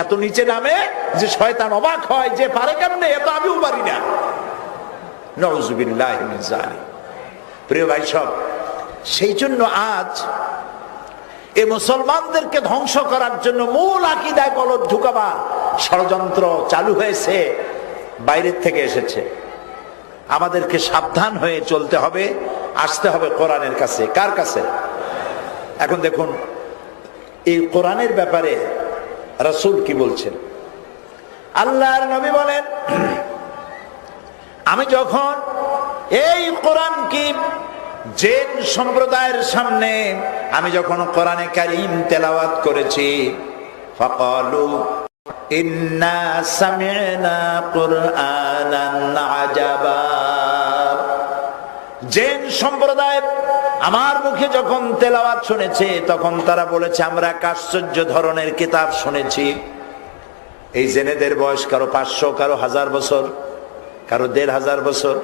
এত নিচে নামে যে শয়তান অবাক হয় যে পারে কেমনে, এত আমিও পারি না। নাউজুবিল্লাহ মিন যালিক। প্রিয় ভাই সব, সেই জন্য আজ এ মুসলমানদেরকে ধ্বংস করার জন্য মূল আকীদায় গলদ ঢুকাবার ষড়যন্ত্র চালু হয়েছে, বাইরের থেকে এসেছে। আমাদেরকে সাবধান হয়ে চলতে হবে, আসতে হবে কোরআনের কাছে। কার কাছে? এখন দেখুন এই কোরআনের ব্যাপারে রাসূল কি বলছেন। আল্লাহর নবী বলেন, আমি যখন এই কোরআন কি জিন সম্প্রদায়ের সামনে আমি যখন কোরআনে কারীম তেলাওয়াত করেছি, ফাকালু ইন্না সামি'না কুরআনান আজাবা, জিন সম্প্রদায় আমার মুখে যখন তেলাওয়াত শুনেছে তখন তারা বলেছে আমরা এক আশ্চর্য ধরনের কিতাব শুনেছি। এই জেনেদের বয়স কারো 500, কারো 1000 বছর, কারো 1500 বছর।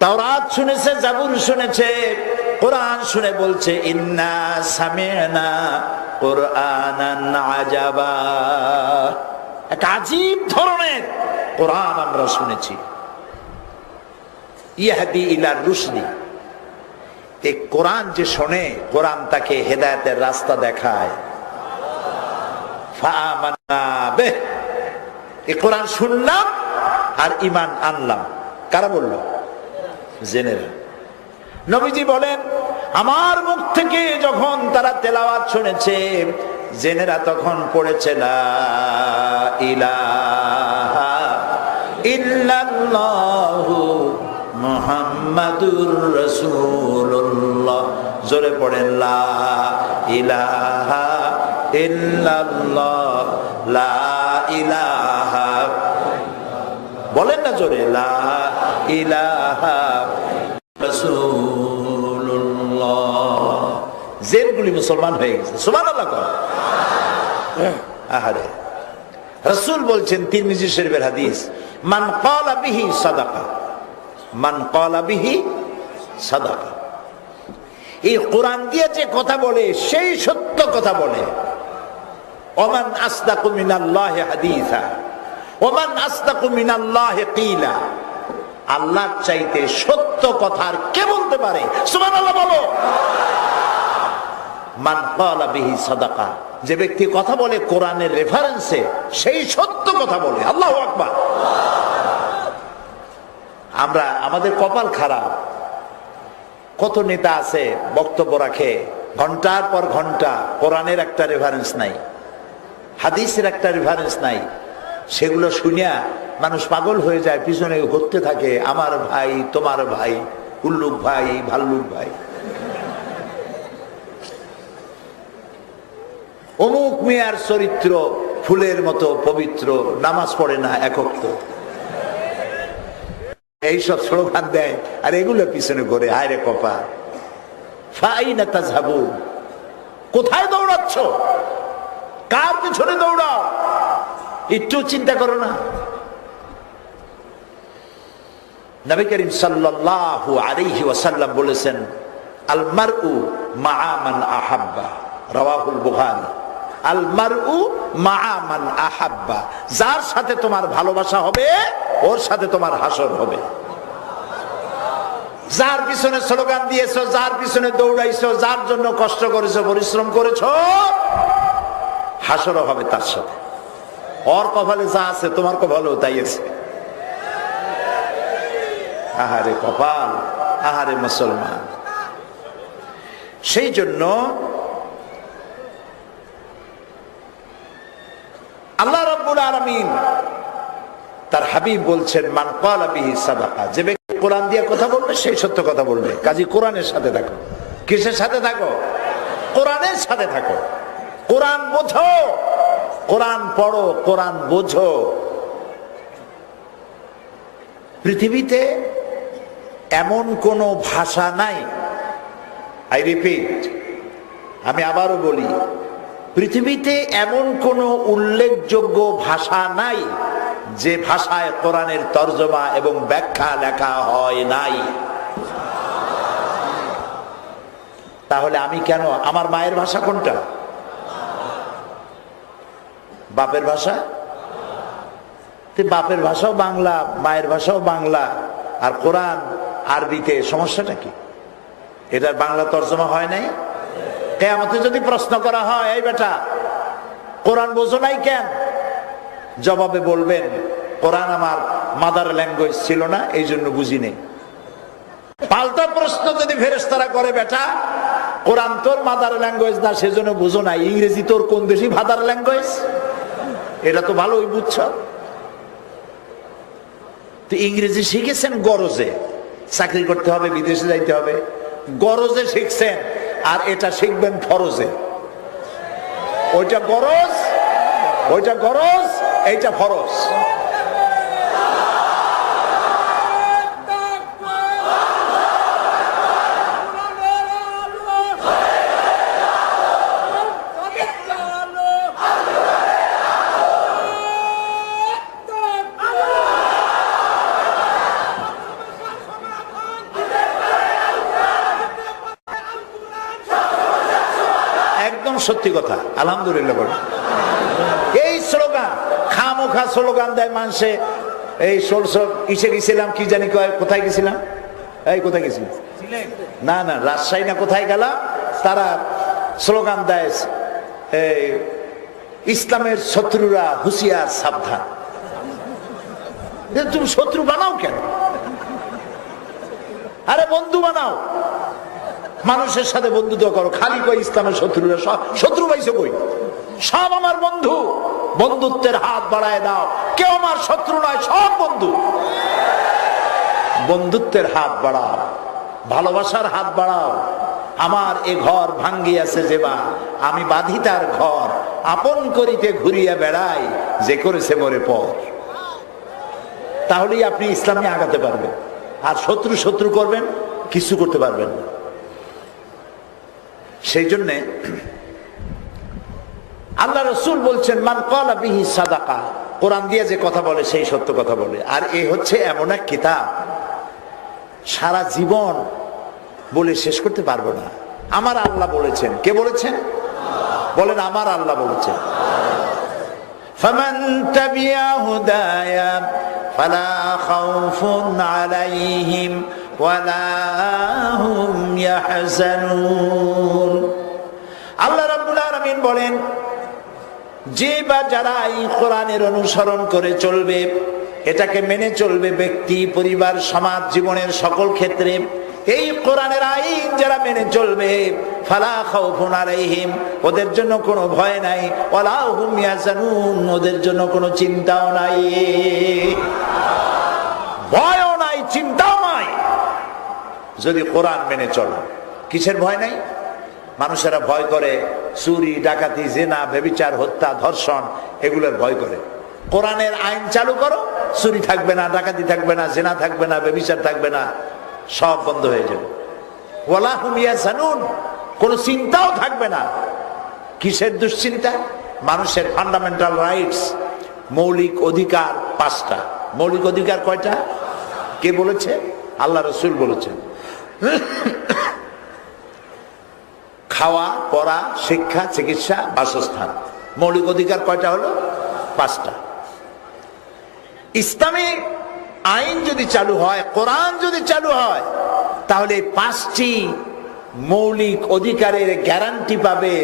তাওরাত শুনেছে, জাবুর শুনেছে, কোরআন শুনে বলছে ইন্না সামি'না কুরআনান আজাবা, এক আজীব ধরনের কোরআন আমরা শুনেছি। ইয়াহদি ইলা রুশদি, এই কোরআন যে শোনে কোরআন তাকে হেদায়েতের রাস্তা দেখায়। ফাআমান্না বিহ, এই কোরআন শুনলাম আর ঈমান আনলাম। কারা বলল? জেনেরা। নবীজি বলেন আমার মুখ থেকে যখন তারা তেলাওয়াত শুনেছে জেনেরা তখন পড়েছে লা ইলাহা ইল্লাল্লাহু মুহাম্মাদুর রাসূলুল্লাহ। জোরে পড়েন লা ইলাহা ইল্লাল্লাহ, লা ইলাহা, বলেন না জোরে, লা ইলাহা রাসূলুল্লাহ। জেনগুলি মুসলমান হয়ে গেছে, সুবহানাল্লাহ। আহারে, রাসূল বলছেন তিরমিজি শরীফের হাদিস, মান ক্বালা বিহি সাদাকা, মান ক্বালা বিহি সাদাকা। এই কোরআন দিয়ে যে কথা বলে সেই সত্য কথা বলে। ওমান আসদাকু মিনাল্লাহি হাদিসা, ওমান আসদাকু মিনাল্লাহি কিলা। আল্লাহর চাইতে সত্য কথা আর কে বলতে পারে? সুবহানাল্লাহ বলো। মান ক্বালা বিহি সাদাকা, যে ব্যক্তি কথা বলে কোরআনের রেফারেন্সে সেই সত্য কথা বলে। আল্লাহু আকবার। আমরা আমাদের কপাল খারাপ, কত নেতা আছে বক্তব্য রাখে ঘন্টার পর ঘন্টা, কোরআনের একটা রেফারেন্স নাই, হাদিসের একটা রেফারেন্স নাই। সেগুলো শুনিয়া মানুষ পাগল হয়ে যায়, পিছনে ঘুরতে থাকে, আমার ভাই, তোমার ভাই, উল্লুক ভাই, ভাল্লুক ভাই, অমুক মিয়ার চরিত্র ফুলের মতো পবিত্র, নামাজ পড়ে না একক। এইসব স্লোগান দেয় আর এগুলো পিছনে ঘুরে। হায় রে কপাল। ফাইনা তাযহাবুন, কোথায় দৌড়াচ্ছ? কার পিছনে দৌড়াও? একটু চিন্তা করো না। নবী করিম সাল্লাল্লাহু আলাইহি ওয়াসাল্লাম বলেছেন, আল মারউ মাআ মান আহাব্বা, রাওয়াহুল বুখারী। আল মারউ মাআ মান আহাব্বা, যার সাথে তোমার ভালোবাসা হবে ওর সাথে তোমার হাসর হবে। যার পিছনে স্লোগান দিয়েছো, যার পিছনে দৌড়াইছো, যার জন্য কষ্ট করেছো, পরিশ্রম করেছো, হাসরও হবে তার সাথে। ওর কপালে যা আছে তোমার কপালেও তাই আছে। আহারে কপাল, আহারে মুসলমান। সেই জন্য রাব্বুল আলামিন তার হাবিব বলছেন, মান ক্বালা বিহি সাদাকা, যে ব্যক্তি কোরআন দিয়ে কথা বলবে সেই সত্য কথা বলবে। কাজী কোরআনের সাথে থাকো। কিসের সাথে থাকো? কোরআনের সাথে থাকো। কোরআন বোঝো, কোরআন পড়ো, কোরআন বোঝো। পৃথিবীতে এমন কোন ভাষা নাই, আই রিপিট, আমি আবারও বলি, পৃথিবীতে এমন কোন উল্লেখযোগ্য ভাষা নাই যে ভাষায় কোরআনের তর্জমা এবং ব্যাখ্যা লেখা হয় নাই। তাহলে আমি কেন, আমার মায়ের ভাষা কোনটা? বাপের ভাষা? বাপের ভাষাও বাংলা, মায়ের ভাষাও বাংলা, আর কোরআন আরবিতে, সমস্যাটা কি? এটার বাংলা তর্জমা হয় নাই? কিয়ামতে যদি প্রশ্ন করা হয়, এই বেটা কোরআন বোঝো নাই কেন? জবাবে বলবেন, কোরআন আমার মাদার ল্যাঙ্গুয়েজ ছিল না, এই জন্য বুঝি নেই। পাল্টা প্রশ্ন যদি ফেরেশতারা করে, বেটা কোরআন তোর মাদার ল্যাঙ্গুয়েজ না, সেজন্য বুঝো না, ইংরেজি তোর কোন দেশি মাদার ল্যাঙ্গুয়েজ? এটা তো ভালোই বুঝছ। তো ইংরেজি শিখেছেন গরজে, চাকরি করতে হবে, বিদেশে যাইতে হবে, গরজে শিখছেন, আর এটা শিখবেন ফরজে। ওইটা গরজ, ওইটা গরজ, এইটা ফরজ। সত্যি কথা, আলহামদুলিল্লাহ বলে। এই স্লোগান, খামোখা স্লোগান দেয় মানুষে। এই ইসে গেছিলাম, কি জানি কোথায় গেছিলাম, এই কোথায় গেছিলাম, না না রাজশাহী না কোথায় গেলাম, তারা স্লোগান দেয়, এই ইসলামের শত্রুরা হুঁশিয়ার, সাবধান। তুমি শত্রু বানাও কেন? আরে বন্ধু বানাও, মানুষের সাথে বন্ধুত্ব করো। খালি কই ইসলামের শত্রুরা, শত্রু পাইছো কই? সব আমার বন্ধু। বন্ধুত্বের হাত বাড়ায় দাও, কেউ আমার শত্রু নয়, সব বন্ধু। বন্ধুত্বের হাত বাড়াও, ভালোবাসার হাত বাড়াও। আমার এ ঘর ভাঙ্গিয়াছে যেবা, আমি বাঁধি তার ঘর, আপন করিতে ঘুরিয়া বেড়াই, যে করেছে মরে পর। তাহলেই আপনি ইসলামে আগাতে পারবেন। আর শত্রু শত্রু করবেন, কিছু করতে পারবেন না। সেই জন্যে আল্লাহ রসুল বলছেন, মান ক্বালা বিহি সাদাকা, কোরআন দিয়ে যে কথা বলে সেই সত্য কথা বলে। আর এ হচ্ছে এমন এক কিতাব, সারা জীবন বলে শেষ করতে পারবো না। আমার আল্লাহ বলেছেন। কে বলেছেন? বলেন, আমার আল্লাহ বলেছেন, ফামান তাবিয়া হুদায়া ফালা খাউফুন আলাইহিম ওয়ালা হুম ইয়াহজানুন। আল্লাহ রাব্বুল আলামিন বলেন, যে বা যারা এই কোরআনের অনুসরণ করে চলবে, এটাকে মেনে চলবে, ব্যক্তি, পরিবার, সমাজ, জীবনের সকল ক্ষেত্রে এই কোরআনের আইন যারা মেনে চলবে, ফালা খাউফুন আলাইহিম, ওদের জন্য কোনো ভয় নাই, ওয়ালা হুম ইয়াহজানুন, ওদের জন্য কোনো চিন্তাও নাই। ভয়ও নাই, চিন্তাও নাই, যদি কোরআন মেনে চলো। কিসের ভয় নাই? মানুষেরা ভয় করে চুরি, ডাকাতি, জিনা, ব্যভিচার, হত্যা, ধর্ষণ, এগুলোর ভয় করে। কোরআনের আইন চালু করো, চুরি থাকবে না, ডাকাতি থাকবে না, জিনা থাকবে না, ব্যভিচার থাকবে না, সব বন্ধ হয়ে যাবে। ওয়ালা হুম ইয়াহজানুন, কোনো চিন্তাও থাকবে না। কিসের দুশ্চিন্তা? মানুষের ফান্ডামেন্টাল রাইটস, মৌলিক অধিকার 5টা। মৌলিক অধিকার কয়টা? কে বলেছে? আল্লাহ রসুল বলেছেন। খাওয়া, পড়া, শিক্ষা, চিকিৎসা, বাসস্থান। মৌলিক অধিকার কয়টা হলো? 5টা। ইসলামী আইন যদি চালু হয়, কোরআন যদি চালু হয়, তাহলে 5টি মৌলিক অধিকারের গ্যারান্টি পাবে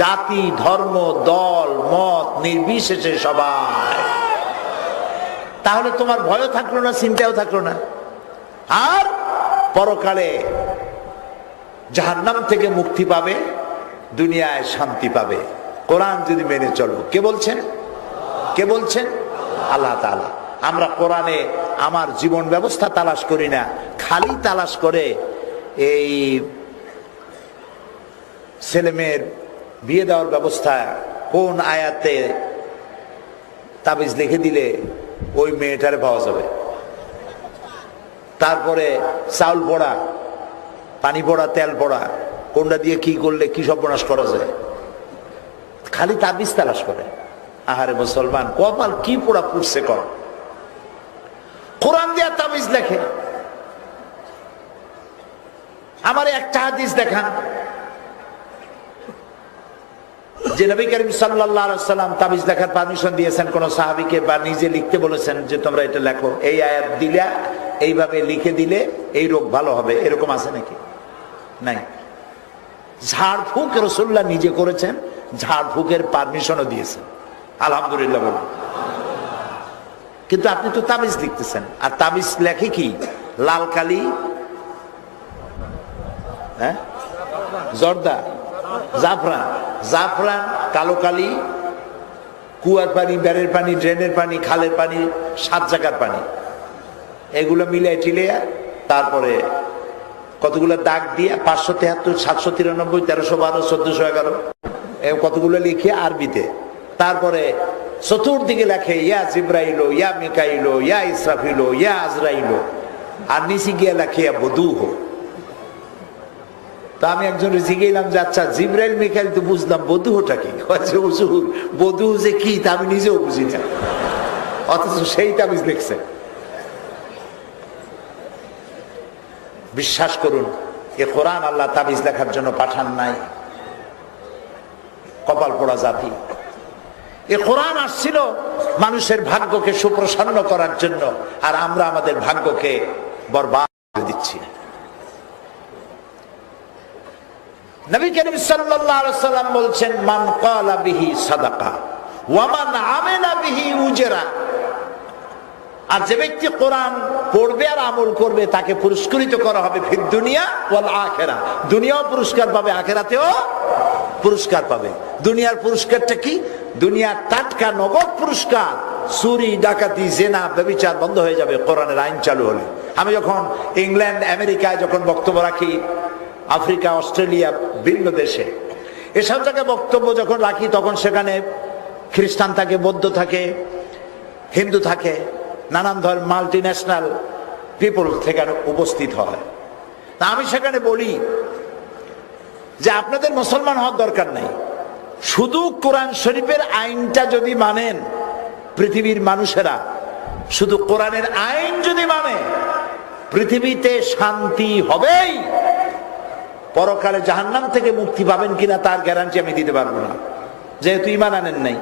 জাতি, ধর্ম, দল, মত নির্বিশেষে সবাই। তাহলে তোমার ভয়ও থাকলো না, চিন্তাও থাকলো না, আর পরকালে জাহান্নাম থেকে মুক্তি পাবে, দুনিয়ায় শান্তি পাবে। কোরআন যদি মেনে চলো। কে বলছেন? কে বলছেন? আল্লাহ তাআলা। আমরা কোরআনে আমার জীবন ব্যবস্থা তালাশ করি না, খালি তালাশ করে এই ছেলেমেয়ের বিয়ে দেওয়ার ব্যবস্থা কোন আয়াতে তাবিজ লিখে দিলে ওই মেয়েটারে পাওয়া যাবে, তারপরে চাউল পড়া, পানি পড়া, তেল পড়া, কোনটা দিয়ে কি করলে কি সর্বনাশ করা যায়, খালি তাবিজ তালাশ করে। আহারে মুসলমান, কপাল কি পোড়া পুড়ছে কর। কোরআন দিয়া তাবিজ লেখে। আমার একটা হাদিস দেখান যে নবী করিম সাল্লাল্লাহু আলাইহি ওয়াসাল্লাম তাবিজ লেখার পারমিশন দিয়েছেন কোন সাহাবীকে, বা নিজে লিখতে বলেছেন যে তোমরা এটা লেখো, এই আয়াত দিলে এইভাবে লিখে দিলে এই রোগ ভালো হবে, এরকম আছে নাকি? নাই। ঝাড়ফুঁক রাসূলুল্লাহ নিজে করেছেন, ঝাড়ফুঁকের পারমিশনও দিয়েছেন, আলহামদুলিল্লাহ বলুন। কিন্তু আপনি তো তাবিজ লিখতেছেন, আর তাবিজ লেখে কি? লাল কালি, হ্যাঁ, জর্দা, জাফরান, জাফরান, কালো কালি, কুয়ার পানি, বেড়ের পানি, ড্রেনের পানি, খালের পানি, 7 জায়গার পানি, এগুলো মিলিয়ে টিলিয়ে তারপরে কতগুলো দাগ দিয়ে 573, 793, 1312, 1411 কতগুলো লিখে আরবিতে, তারপরে চতুর্দিকে লেখে ইয়া জিব্রাইলো, ইয়া মিকাইলো, ইয়া ইসরাফিলো, ইয়া আজরাইলো, আর নিচে গিয়ে লেখে ইয়া বদুহু। তা আমি একজন জিজ্ঞেলাম যে আচ্ছা জিব্রাইল মিকাইল তো বুঝলাম, বদুহটা কি? হুজুর বদুহ যে কি তা আমি নিজেও বুঝি না, অথচ সেই তাবিজ লিখছে। বিশ্বাস করুন, এ কোরআন আল্লাহ তাবিজ লেখার জন্য পাঠান নাই। কপাল পোড়া জাতি। এ কোরআন আসছিল মানুষের ভাগ্যকে সুপ্রসন্ন করার জন্য, আর আমরা আমাদের ভাগ্যকে বরবাদ করে দিচ্ছি। নবী করিম সাল্লাল্লাহু আলাইহি ওয়াসাল্লাম বলছেন মান ক্বালা বিহি সাদাকা ওয়া মান আমিলা বিহি উজরা। আর যে ব্যক্তি কোরআন পড়বে আর আমল করবে তাকে পুরস্কৃত করা হবে ফিদ দুনিয়া ওয়াল আখিরা, দুনিয়াও পুরস্কার পাবে, আখিরাতেও পুরস্কার পাবে। দুনিয়ার পুরস্কারটা কি? দুনিয়ার টাটকা নগদ পুরস্কার, চুরি, ডাকাতি, জেনা, ব্যভিচার বন্ধ হয়ে যাবে কোরআনের আইন চালু হলে। আমি যখন ইংল্যান্ড, আমেরিকায় যখন বক্তব্য রাখি, আফ্রিকা, অস্ট্রেলিয়া, বিভিন্ন দেশে এসব জায়গায় বক্তব্য যখন রাখি, তখন সেখানে খ্রিস্টান থাকে, বৌদ্ধ থাকে, হিন্দু থাকে, নানান ধরনের মাল্টি ন্যাশনাল পিপল সেখানে উপস্থিত হয়। তা আমি সেখানে বলি যে আপনাদের মুসলমান হওয়ার দরকার নাই, শুধু কোরআন শরীফের আইনটা যদি মানেন, পৃথিবীর মানুষেরা শুধু কোরআনের আইন যদি মানে, পৃথিবীতে শান্তি হবেই। পরকালে জাহান্নাম থেকে মুক্তি পাবেন কিনা তার গ্যারান্টি আমি দিতে পারবো না, যেহেতু ঈমান আনেন নাই,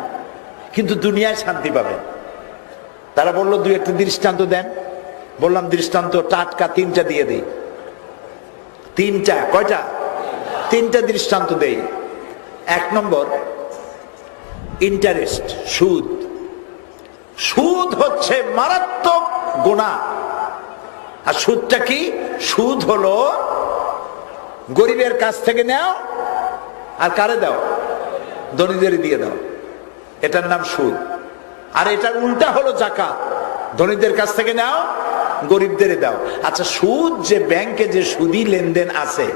কিন্তু দুনিয়ায় শান্তি পাবেন। তারা বললো 2-1টা দৃষ্টান্ত দেন। বললাম দৃষ্টান্ত টাটকা 3টা দিয়ে দেই। 3টা, কয়টা? 3টা দৃষ্টান্ত দেই। 1 নম্বর, ইন্টারেস্ট, সুদ। সুদ হচ্ছে মারাত্মক গুনাহ। আর সুদটা কি? সুদ হলো গরিবের কাছ থেকে নাও আর কারে দাও? ধনীদের দিয়ে দাও, এটার নাম সুদ। আর এটার উল্টা হলো যাকাত, ধনীদের কাছ থেকে নাও, গরিবদের দাও। আচ্ছা, সুদ যে ব্যাংকে যে সুদি লেনদেন আছে,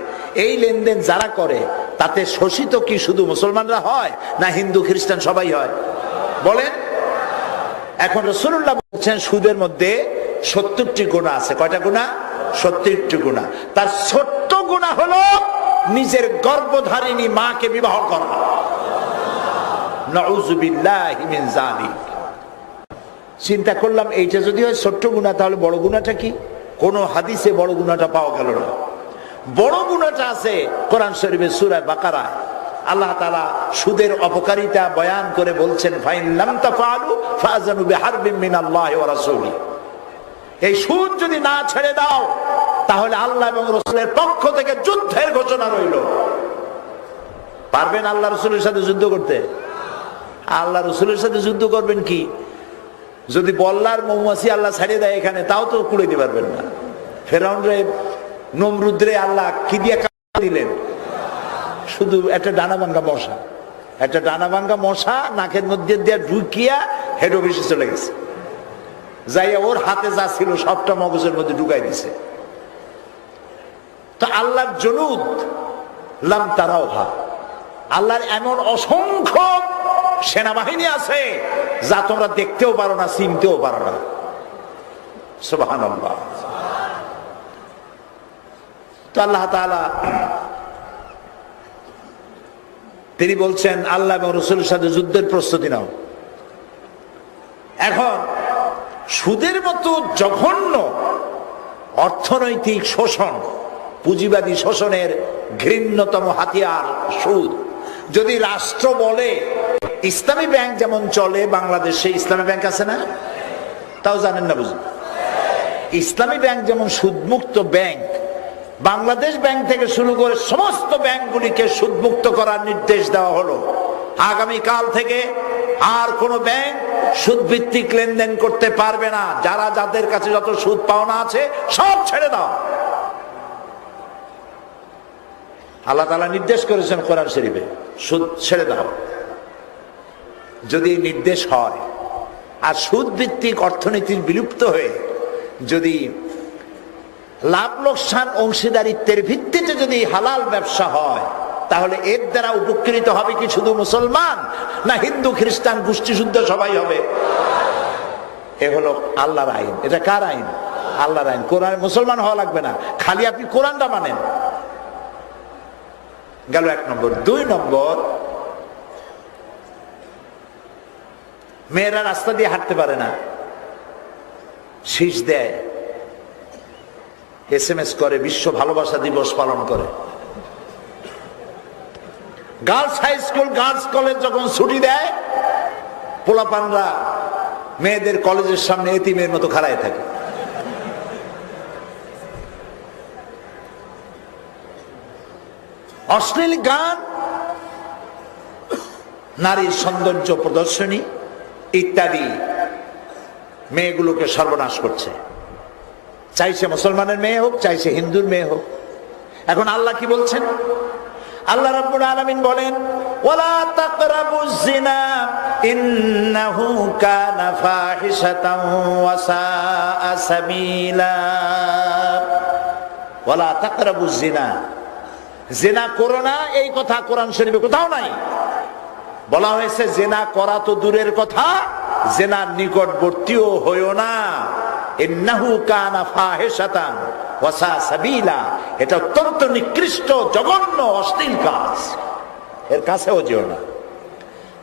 এই লেনদেন যারা করে তাতে শোষিত কি শুধু মুসলমানরা হয়, না হিন্দু খ্রিস্টান সবাই হয়? বলেন। এখন রাসূলুল্লাহ বলছেন সুদের মধ্যে 70টি গুনাহ আছে। কয়টা গুনাহ? 70টি গুনাহ। তার ছোট্ট গুনাহ হলো নিজের গর্ভধারিণী মাকে বিবাহ করা। নাউযুবিল্লাহি মিন যালিক। চিন্তা করলাম এইটা যদি হয় ছোট্ট গুনাহ, তাহলে বড় গুনাহটা কি? কোন হাদিসে বড় গুনাহটা পাওয়া গেল না। বড় গুনাহটা আছে কোরআন শরীফের সূরা বাকারা। আল্লাহ তাআলা সুদের অপকারিতা বয়ান করে বলছেন, ফাইন লাম তাফআলু ফাযানু বিহারবিন মিনাল্লাহি ওয়া রাসূলি। এই সুদ যদি না ছেড়ে দাও, তাহলে আল্লাহ এবং রাসূলের পক্ষ থেকে যুদ্ধের ঘোষণা রইল। পারবেন আল্লাহ রাসূলের সাথে যুদ্ধ করতে? আল্লাহ রাসূলের সাথে যুদ্ধ করবেন কি? যদি বল্লার মৌমাছি আল্লাহ ছাড়িয়ে দেয় এখানে, তাও তো কুড়াইতে পারবেন না। ফেরাউন রে, নমরুদ রে আল্লাহ কি দিয়ে দিলেন? শুধু একটা ডানা ভাঙ্গা মশা। একটা ডানা ভাঙ্গা মশা নাকের মধ্যে দিয়ে ঢুকিয়া হেড অফিসে চলে গেছে, যাইয়া ওর হাতে যা ছিল সবটা মগজের মধ্যে ঢুকাই দিছে। তো আল্লাহর জুনুদ লাম তারাওহা, আল্লাহর এমন অসংখ্য সেনাবাহিনী আছে যা তোমরা দেখতেও পারো না, চিনতেও পারো না। সুবহানাল্লাহ। তো আল্লাহ তাআলা তিনি বলছেন আল্লাহ এবং রাসূলের সাথে যুদ্ধের প্রস্তুতি নাও। এখন সুদের মতো জঘন্য অর্থনৈতিক শোষণ, পুঁজিবাদী শোষণের ঘৃণ্যতম হাতিয়ার সুদ, যদি রাষ্ট্র বলে ইসলামী ব্যাংক যেমন চলে বাংলাদেশে, ইসলামী ব্যাংক আছে না? তাও জানেন না বুঝুন। ইসলামী ব্যাংক যেমন সুদমুক্ত ব্যাংক, বাংলাদেশ ব্যাংক থেকে শুরু করে সমস্ত ব্যাংকগুলিকে সুদমুক্ত করার নির্দেশ দেওয়া হলো। আগামীকাল থেকে আর কোন ব্যাংক সুদ ভিত্তিক লেনদেন করতে পারবে না। যারা যাদের কাছে যত সুদ পাওনা আছে সব ছেড়ে দাও। আল্লাহ তাআলা নির্দেশ করেছেন কোরআন শরীফে, সুদ ছেড়ে দাও। যদি নির্দেশ হয় আর সুদ ভিত্তিক অর্থনীতির বিলুপ্ত হয়ে যদি লাভ লোকসান অংশীদারিত্বের ভিত্তিতে যদি হালাল ব্যবসা হয়, তাহলে এর দ্বারা উপকৃত হবে কি শুধু মুসলমান, না হিন্দু খ্রিস্টান গোষ্ঠী শুদ্ধ সবাই হবে? এ হলো আল্লাহর আইন। এটা কার আইন? আল্লাহর আইন। কোরআন মুসলমান হওয়া লাগবে না, খালি আপনি কোরআনটা মানেন। গেল 1 নম্বর। 2 নম্বর, মেয়েরা রাস্তা দিয়ে হাঁটতে পারে না, শীষ দেয়, SMS করে, বিশ্ব ভালোবাসা দিবস পালন করে। Girls high school, girls college যখন ছুটি দেয়, পোলাপানরা মেয়েদের কলেজের সামনে এতিমের মতো খাড়ায় থাকে। অশ্লীল গান, নারীর সৌন্দর্য প্রদর্শনী ইত্যাদি মেয়েগুলোকে সর্বনাশ করছে, চাইছে মুসলমানের মেয়ে হোক, চাইছে হিন্দুর মেয়ে হোক। এখন আল্লাহ কি বলছেন? আল্লাহ রাব্বুল আলামিন বলেন, ওয়ালা তাকরাবুজ জিনা ইন্নাহু কানা ফাহিশাতান ওয়া সাআ সাবিলা। ওয়ালা তাকরাবুজ জিনা, জিনা করো না, এই কথা কোরআন শরীফে কোথাও নাই। বলা হয়েছে জিনা করা তো দূরের কথা, জিনার নিকটবর্তীও হইও না। ইন্নাহু কানা ফাহিশাতান ওয়া সাআ সাবিলা, এটা অত্যন্ত নিকৃষ্ট, জঘন্য, অশ্লীল কাজ, এর কাছেও যেও না।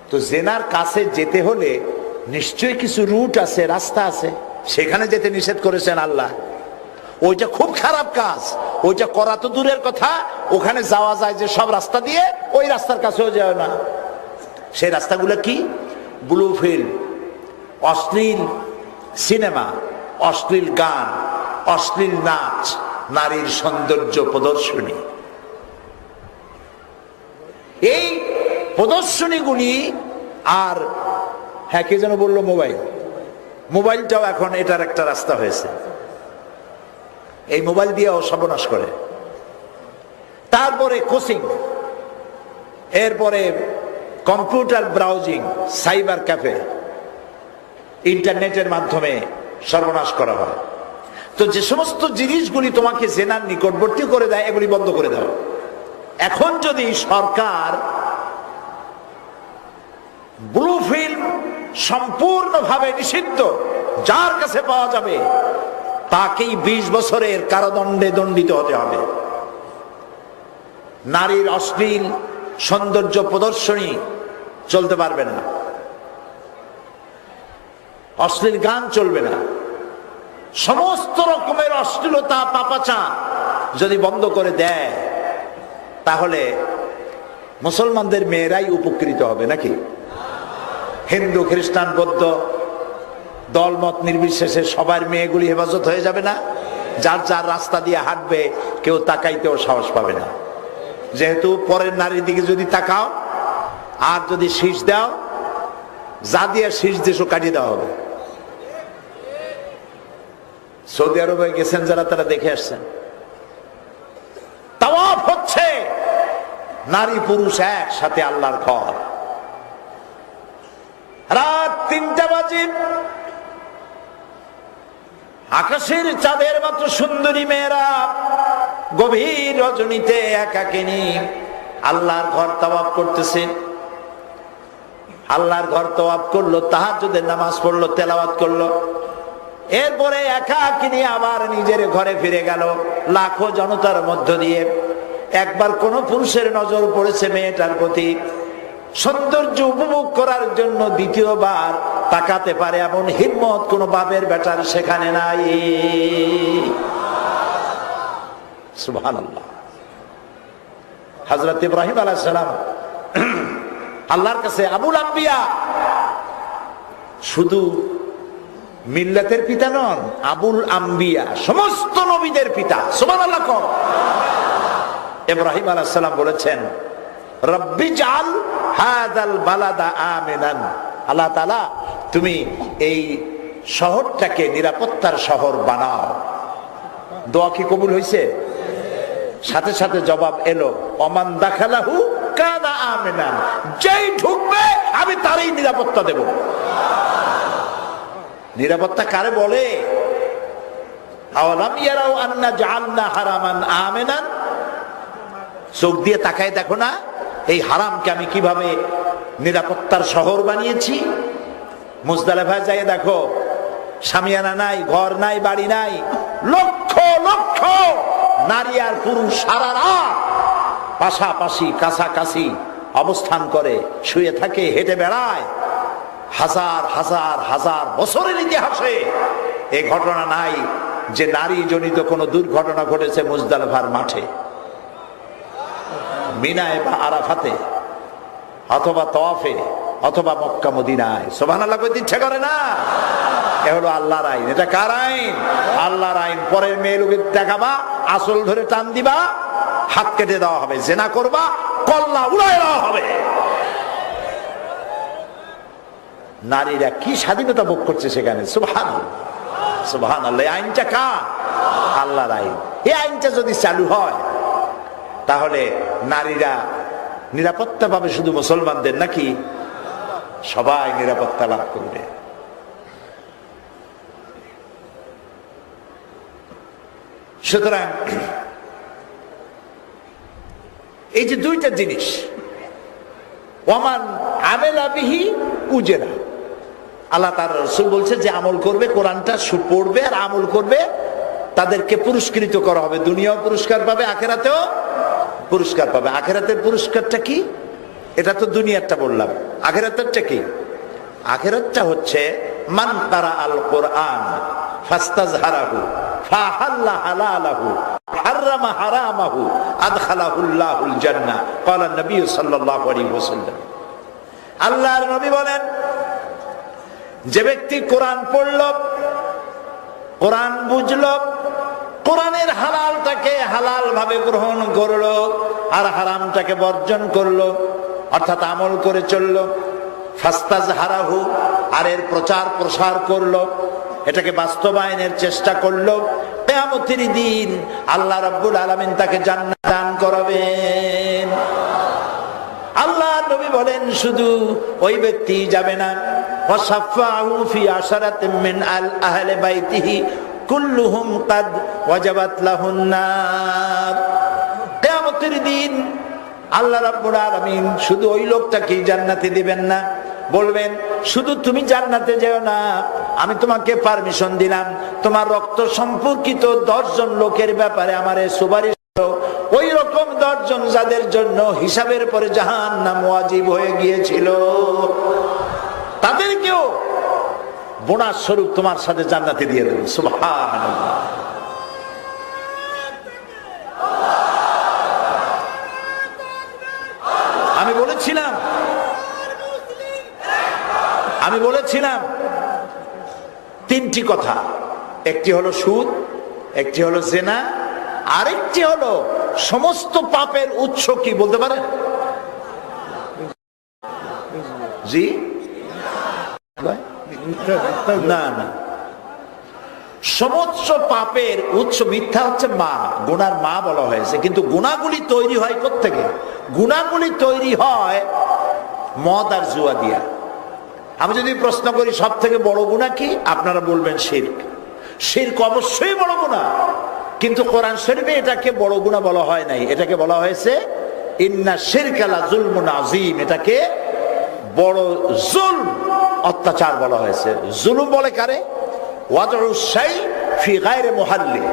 তো জিনার কাছে যেতে হলে নিশ্চয়ই কিছু রুট আছে, রাস্তা আছে, সেখানে যেতে নিষেধ করেছেন আল্লাহ। ওইটা খুব খারাপ কাজ, ওইটা করা তো দূরের কথা, ওখানে যাওয়া যায় যে সব রাস্তা দিয়ে, ওই রাস্তার কাছেও যেও না। সেই রাস্তাগুলো কি? ব্লু ফিল্ম, অশ্লীল সিনেমা, অশ্লীল গান, অশ্লীল নাচ, নারীর সৌন্দর্য প্রদর্শনী। এই প্রদর্শনীগুলি আর হ্যাঁ কে যেন বললো মোবাইল, মোবাইলটাও এখন এটার একটা রাস্তা হয়েছে। এই মোবাইল দিয়েও সর্বনাশ করে। তারপরে কোচিং, এরপরে কম্পিউটার ব্রাউজিং, সাইবার ক্যাফে, ইন্টারনেটের মাধ্যমে সর্বনাশ করা হয়। তো যে সমস্ত জিনিসগুলি তোমাকে জেনার নিকটবর্তী করে দেয়, এগুলি বন্ধ করে দাও। এখন যদি সরকার ব্লু ফিল্ম সম্পূর্ণভাবে নিষিদ্ধ, যার কাছে পাওয়া যাবে তাকেই 20 বছরের কারাদণ্ডে দণ্ডিত হতে হবে। নারীর অশ্লীল সৌন্দর্য প্রদর্শনী চলতে পারবে না, অশ্লীল গান চলবে না, সমস্ত রকমের অশ্লীলতা পাপাচা যদি বন্ধ করে দেয়, তাহলে মুসলমানদের মেয়েরাই উপকৃত হবে নাকি? হিন্দু খ্রিস্টান বৌদ্ধ দলমত নির্বিশেষে সবার মেয়েগুলি হেফাজত হয়ে যাবে না? যার যার রাস্তা দিয়ে হাঁটবে, কেউ তাকাইতেও সাহস পাবে না। যেহেতু পরের নারীর দিকে যদি তাকাও আর যদি শীষ দাও, যা দিয়ে শীষ দেশও কাটিয়ে দেওয়া হবে। সৌদি আরবে গেছেন যারা, তারা দেখে আসছেন, তাওয়াফ হচ্ছে, নারী পুরুষ একসাথে আল্লাহর ঘর, বাবাজি, আকাশের চাঁদের মতো সুন্দরী মেয়েরা গভীর রজনীতে একাকিনী আল্লাহর ঘর তাওয়াফ করতেছে। আল্লাহর ঘর তাওয়াফ করলো, তাহাজ্জুদের নামাজ পড়লো, তেলাওয়াত করলো, এরপরে একাকিনী আবার নিজের ঘরে ফিরে গেল। লাখো জনতার মধ্য দিয়ে একবার কোন পুরুষের নজর পড়েছে মেয়েটার প্রতি, সৌন্দর্য উপভোগ করার জন্য দ্বিতীয়বার তাকাতে পারে এমন হিম্মত কোন বাপের বেটার সেখানে নাই। সুবহানাল্লাহ। হযরত ইব্রাহিম আলাইহিস সালাম আল্লাহর কাছে আবুল আম্বিয়া, শুধু মিল্লাতের পিতা নন, আবুল আম্বিয়া, সমস্ত নবীদের পিতা। সুবহানাল্লাহ। ইব্রাহিম আলাইহিস সালাম বলেছেন, রব্বি জাল হাযাল বালাদা আমিনান, আল্লাহ তাআলা তুমি এই শহরটাকে নিরাপত্তার শহর বানাও। দোয়া কি কবুল হয়েছে? সাথে সাথে জবাব এলো, ওমান দাখালাহু কানা আমিনান, যেই ঢুকবে আমি তারই নিরাপত্তা দেব। নিরাপত্তা কারে বলে? আওয়ালাম ইয়ারাউ আন্না জাআলনা হারামান আমিনান, চোখ দিয়ে তাকায় দেখো না এই হারামকে আমি কিভাবে নিরাপত্তার শহর বানিয়েছি। মুজদালিফায় যাই দেখো, শামিয়ানা নাই, ঘর নাই, বাড়ি নাই, লক্ষ লক্ষ নারী আর পুরুষ সারা রাত পাশাপাশি কাছাকাছি অবস্থান করে, শুয়ে থাকে, হেঁটে বেড়ায়। হাজার হাজার হাজার বছরের ইতিহাসে এই ঘটনা নাই যে নারী জনিত কোনো দুর্ঘটনা ঘটেছে মুজদালিফার মাঠে, মিনায় বা আরাফাতে, অথবা তওয়াফে, অথবা মক্কা মদিনায়। সুবহানাল্লাহ কইতে ইচ্ছা করে না? এ হলো আল্লাহর আইন। এটা কার আইন? আল্লাহর আইন। পরের মেয়ে লোকের দেখাবা, আসল ধরে টান দিবা, হাত কেটে দেওয়া হবে। জেনা করবা, কল্লা উড়াই দেওয়া হবে। নারীরা কি স্বাধীনতা ভোগ করছে সেখানে। সুবহানাল্লাহ, সুবহানাল্লাহ। এই আইনটা কার? আল্লাহর আইন। এই আইনটা যদি চালু হয় তাহলে নারীরা নিরাপত্তা পাবে শুধু মুসলমানদের নাকি? সবাই নিরাপত্তা লাভ করবে। সুতরাং এই যে দুইটা জিনিস, ওমান আমেলা বিহি উজেরা, আল্লাহ তার রাসূল বলছে যে আমল করবে, কোরআনটা পড়বে আর আমল করবে, তাদেরকে পুরস্কৃত করা হবে। দুনিয়াও পুরস্কার পাবে, আখিরাতেও পুরস্কার পাবে। আখিরাতের পুরস্কারটা কি? এটা তো দুনিয়ারটা বললাম। আখিরাতেরটা কি? আখিরাতটা হচ্ছে মান কারা আল কোরআন ফাস্তাজহারাহু ফাহাল্লা হালালাহু হারামা হারামাহু আদখালাহুল্লাহুল জান্নাহ ক্বালা নবী সাল্লাল্লাহু আলাইহি ওয়াসাল্লাম। আল্লাহর নবী বলেন, যে ব্যক্তি কোরআন পড়ল, কোরআন বুঝল, কোরআনের হালালটাকে হালাল ভাবে গ্রহণ করলো আর হারামটাকে বর্জন করলো, অর্থাৎ আমল করে চললো, ফাস্তাজহারাহু, আর এর প্রচার প্রসার করলো, এটাকে বাস্তবায়নের চেষ্টা করলো, কিয়ামতের দিন আল্লাহ রাব্বুল আলামিন তাকে জান্নাত দান করাবেন। আল্লাহ নবী বলেন, শুধু ওই ব্যক্তি যাবে না, ওয়াসাফাহু ফি আশারাতিন মিন আহলি বাইতিহি কুল্লুহুম কাদ ওয়াজাবাত লাহুন নার। কিয়ামতের দিন আল্লাহ রাব্বুল আলামিন শুধু ওই লোকটাকে জান্নাতে দিবেন না, বলবেন শুধু তুমি জান্নাতে যেও না, আমি তোমাকে পারমিশন দিলাম, তোমার রক্ত সম্পর্কিত 10 জন লোকের ব্যাপারে আমারে সুপারিশ করো। ওই রকম 10 জন যাদের জন্য হিসাবের পরে জাহান্নাম ওয়াজিব হয়ে গিয়েছিল, তাদেরকেও বোনাস স্বরূপ তোমার সাথে জান্নাতে দিয়ে দেব। সুবহানাল্লাহ। আমি বলেছিলাম 3টি কথা। একটি হলো সুদ, একটি হলো জেনা, আরেকটি হলো সমস্ত পাপের উৎস কি বলতে পারেন? জি না না, সমস্ত পাপের উৎস মিথ্যা হচ্ছে মা, গুনার মা বলা হয়েছে। কিন্তু গুনাহগুলি তৈরি হয় কোত্থেকে? গুনাহগুলি তৈরি হয় মদ আর জুয়া দিয়া। আমি যদি প্রশ্ন করি সব থেকে বড় গুনাহ কি, আপনারা বলবেন শিরক। শিরক অবশ্যই বড় গুনাহ, কিন্তু কোরআন শরীফে এটাকে বড় গুনাহ বলা হয় নাই, এটাকে বলা হয়েছে ইন্না শিরকা লা যুলমুন আযীম। এটাকে বড় জুলম, অত্যাচার বলা হয়েছে। জুলুম বলে কারে? ওয়াদউ শাই ফি গায়রি মুহাল্লি,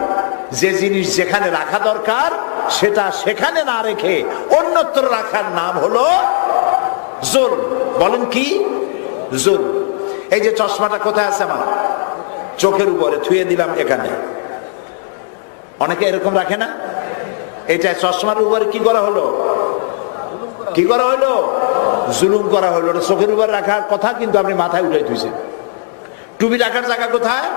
যে জিনিস যেখানে রাখা দরকার সেটা সেখানে না রেখে অন্যত্র রাখার নাম হলো জুলম। বলেন কি? জুলম। এই যে চশমাটা কোথায় আছে আমার? চোখের উপরে থুয়ে দিলাম এখানে। অনেকে এরকম রাখে না? এটা চশমার উপরে কি করা হলো? কি করা হলো? জুলুম করা হলো। চোখের উপরে রাখার কথা, কিন্তু আপনি মাথায় উঠাই থুইছেন। টুপি রাখার জায়গা কোথায়?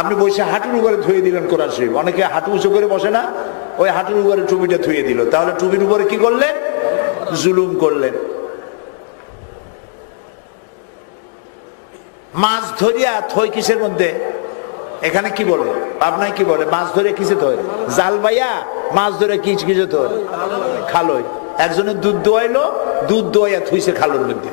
আপনি বসে হাঁটুর উপরে থুয়ে দিলেন কোরআন শরীফ। অনেকে হাঁটু উঁচু করে বসে না, ওই হাঁটুর উপরে টুপিটা থুয়ে দিল। তাহলে টুপির উপরে কি করলেন? জুলুম করলেন। মাছ ধরিয়া থই কিসের মধ্যে? এখানে কি বলে, আপনার কি বলে? মাছ ধরে কিসে থই? জাল বাইয়া মাছ ধরে কিসে থই? খালই। একজনের দুধ দোয়াইলো, দুধ দোয়াইয়া থুইছে খালোর মধ্যে।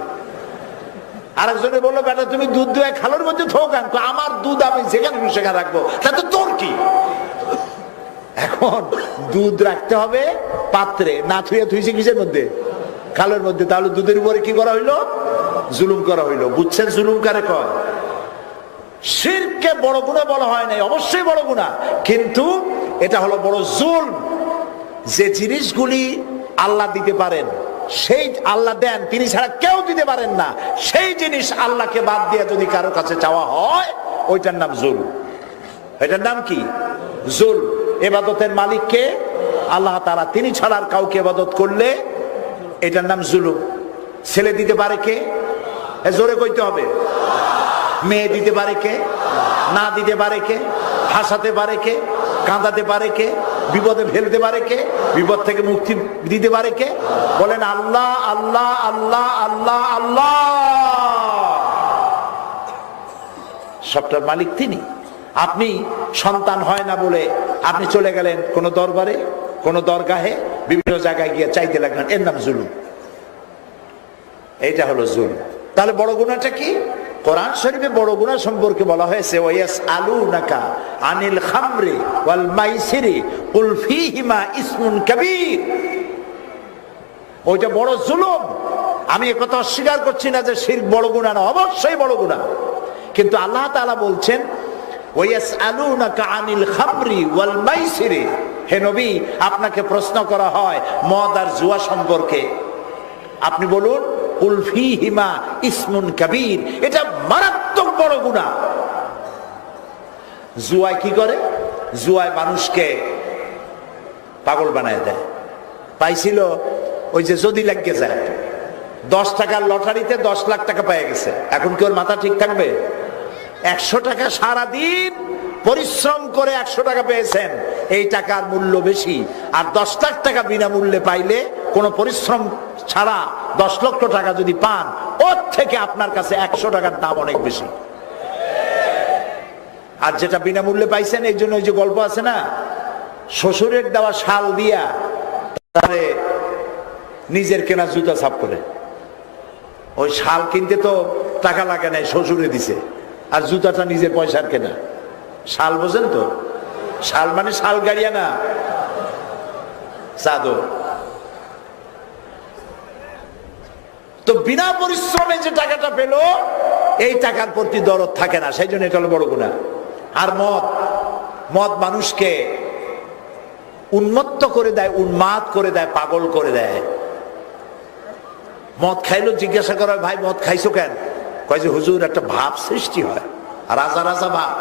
আরেকজনে বললো, বেটা তুমি দুধ দোয়া খালোর মধ্যে থো কেন? আমার দুধ আমি যেখানে সেখানে রাখবো, তাতে তোর কি? এখন দুধ রাখতে হবে পাত্রে, না থুইয়া থুইছে কিসের মধ্যে? খালোর মধ্যে। তাহলে দুধের উপরে কি করা হইলো? জুলুম করা হইলো। বুঝছেন জুলুম কারে কয়? শিরককে বড় গুনাহ বলা হয় নাই, অবশ্যই বড় গুনাহ, কিন্তু এটা হলো বড় জুলম। যে জিনিসগুলি আল্লাহ দিতে পারেন, সেই আল্লাহ দেন, তিনি ছাড়া কেউ দিতে পারেন না, সেই জিনিস আল্লাহকে বাদ দিয়ে যদি কারো কাছে চাওয়া হয়, ওইটার নাম জুলম। এটার নাম কি? জুলম। ইবাদতের মালিককে আল্লাহ তাআলা, তিনি ছাড়া আর কাউকে ইবাদত করলে এটার নাম জুলুম। ছেলে দিতে পারে কে? জোরে কইতে হবে। মেয়ে দিতে পারে কে? না দিতে পারে কে? হাসাতে পারে কে? কাঁদাতে পারে কে? বিপদে ফেলতে পারে কে? বিপদ থেকে মুক্তি দিতে পারে কে? বলেন আল্লাহ, আল্লাহ, আল্লাহ, আল্লাহ, আল্লাহ। সবটার মালিক তিনি। আপনি সন্তান হয় না বলে আপনি চলে গেলেন কোন দরবারে, কোন দরগাহে, বিভিন্ন জায়গায় গিয়ে চাইতে লাগলেন, এর নাম জুলুম। এইটা হলো জুলুম। তাহলে বড় গুনাহটা কি? কোরআন শরীফে বড় গুনাহ সম্পর্কে বলা হয়েছে, ওয়ায়াসআলুনাকা আনিল খামরি ওয়াল মাইসিরি কুল ফীহিমা ইসমুন কাবীর। ওইটা বড় জুলুম। আমি একথা অস্বীকার করছি না যে শিরক বড় গুনাহ না, অবশ্যই বড় গুনাহ। কিন্তু আল্লাহ তাআলা বলছেন, ওয়ায়াসআলুনাকা আনিল খামরি ওয়াল মাইসিরি, হে নবী আপনাকে প্রশ্ন করা হয় মদ আর জুয়া সম্পর্কে, আপনি বলুন কুল ফীহিমা ইসমুন কাবীর, এটা মারাত্মক বড় গুনাহ। জুয়ায় কি করে? জুয়ায় মানুষকে পাগল বানায় দেয়। পাইছিল ওই যে যদি লাগে যায়, 10 টাকার লটারিতে 10 লাখ টাকা পেয়ে গেছে, এখন কি ওর মাথা ঠিক থাকবে? 100 টাকা সারাদিন পরিশ্রম করে 100 টাকা পেয়েছেন, এই টাকার মূল্য বেশি। আর 10 লাখ টাকা বিনামূল্যে পাইলে, কোনো পরিশ্রম ছাড়া 10 লক্ষ টাকা যদি পান, ওর থেকে আপনার কাছে 100 টাকার দাম অনেক বেশি। আর যেটা বিনামূল্যে পাইছেন, এই জন্য ওই যে গল্প আছে না, শ্বশুরের দেওয়া শাল দিয়া তাহলে নিজের কেনা জুতা ছাপ করে। ওই শাল কিনতে তো টাকা লাগে নাই, শ্বশুরে দিছে, আর জুতাটা নিজের পয়সার কেনা। শাল বোঝেন তো? শাল মানে শাল গাড়িয়া না, চাদর। তো বিনা পরিশ্রমে যে টাকাটা পেল, এই টাকার প্রতি দরদ থাকে না, সেই জন্য এটা হলো বড় গুনাহ। আর মদ, মদ মানুষকে উন্মত্ত করে দেয়, উন্মাদ করে দেয়, পাগল করে দেয়। মদ খাইলো, জিজ্ঞাসা করা হয়, ভাই মদ খাইছো কেন? কয় যে হুজুর একটা ভাব সৃষ্টি হয়, রাজা রাজা ভাব,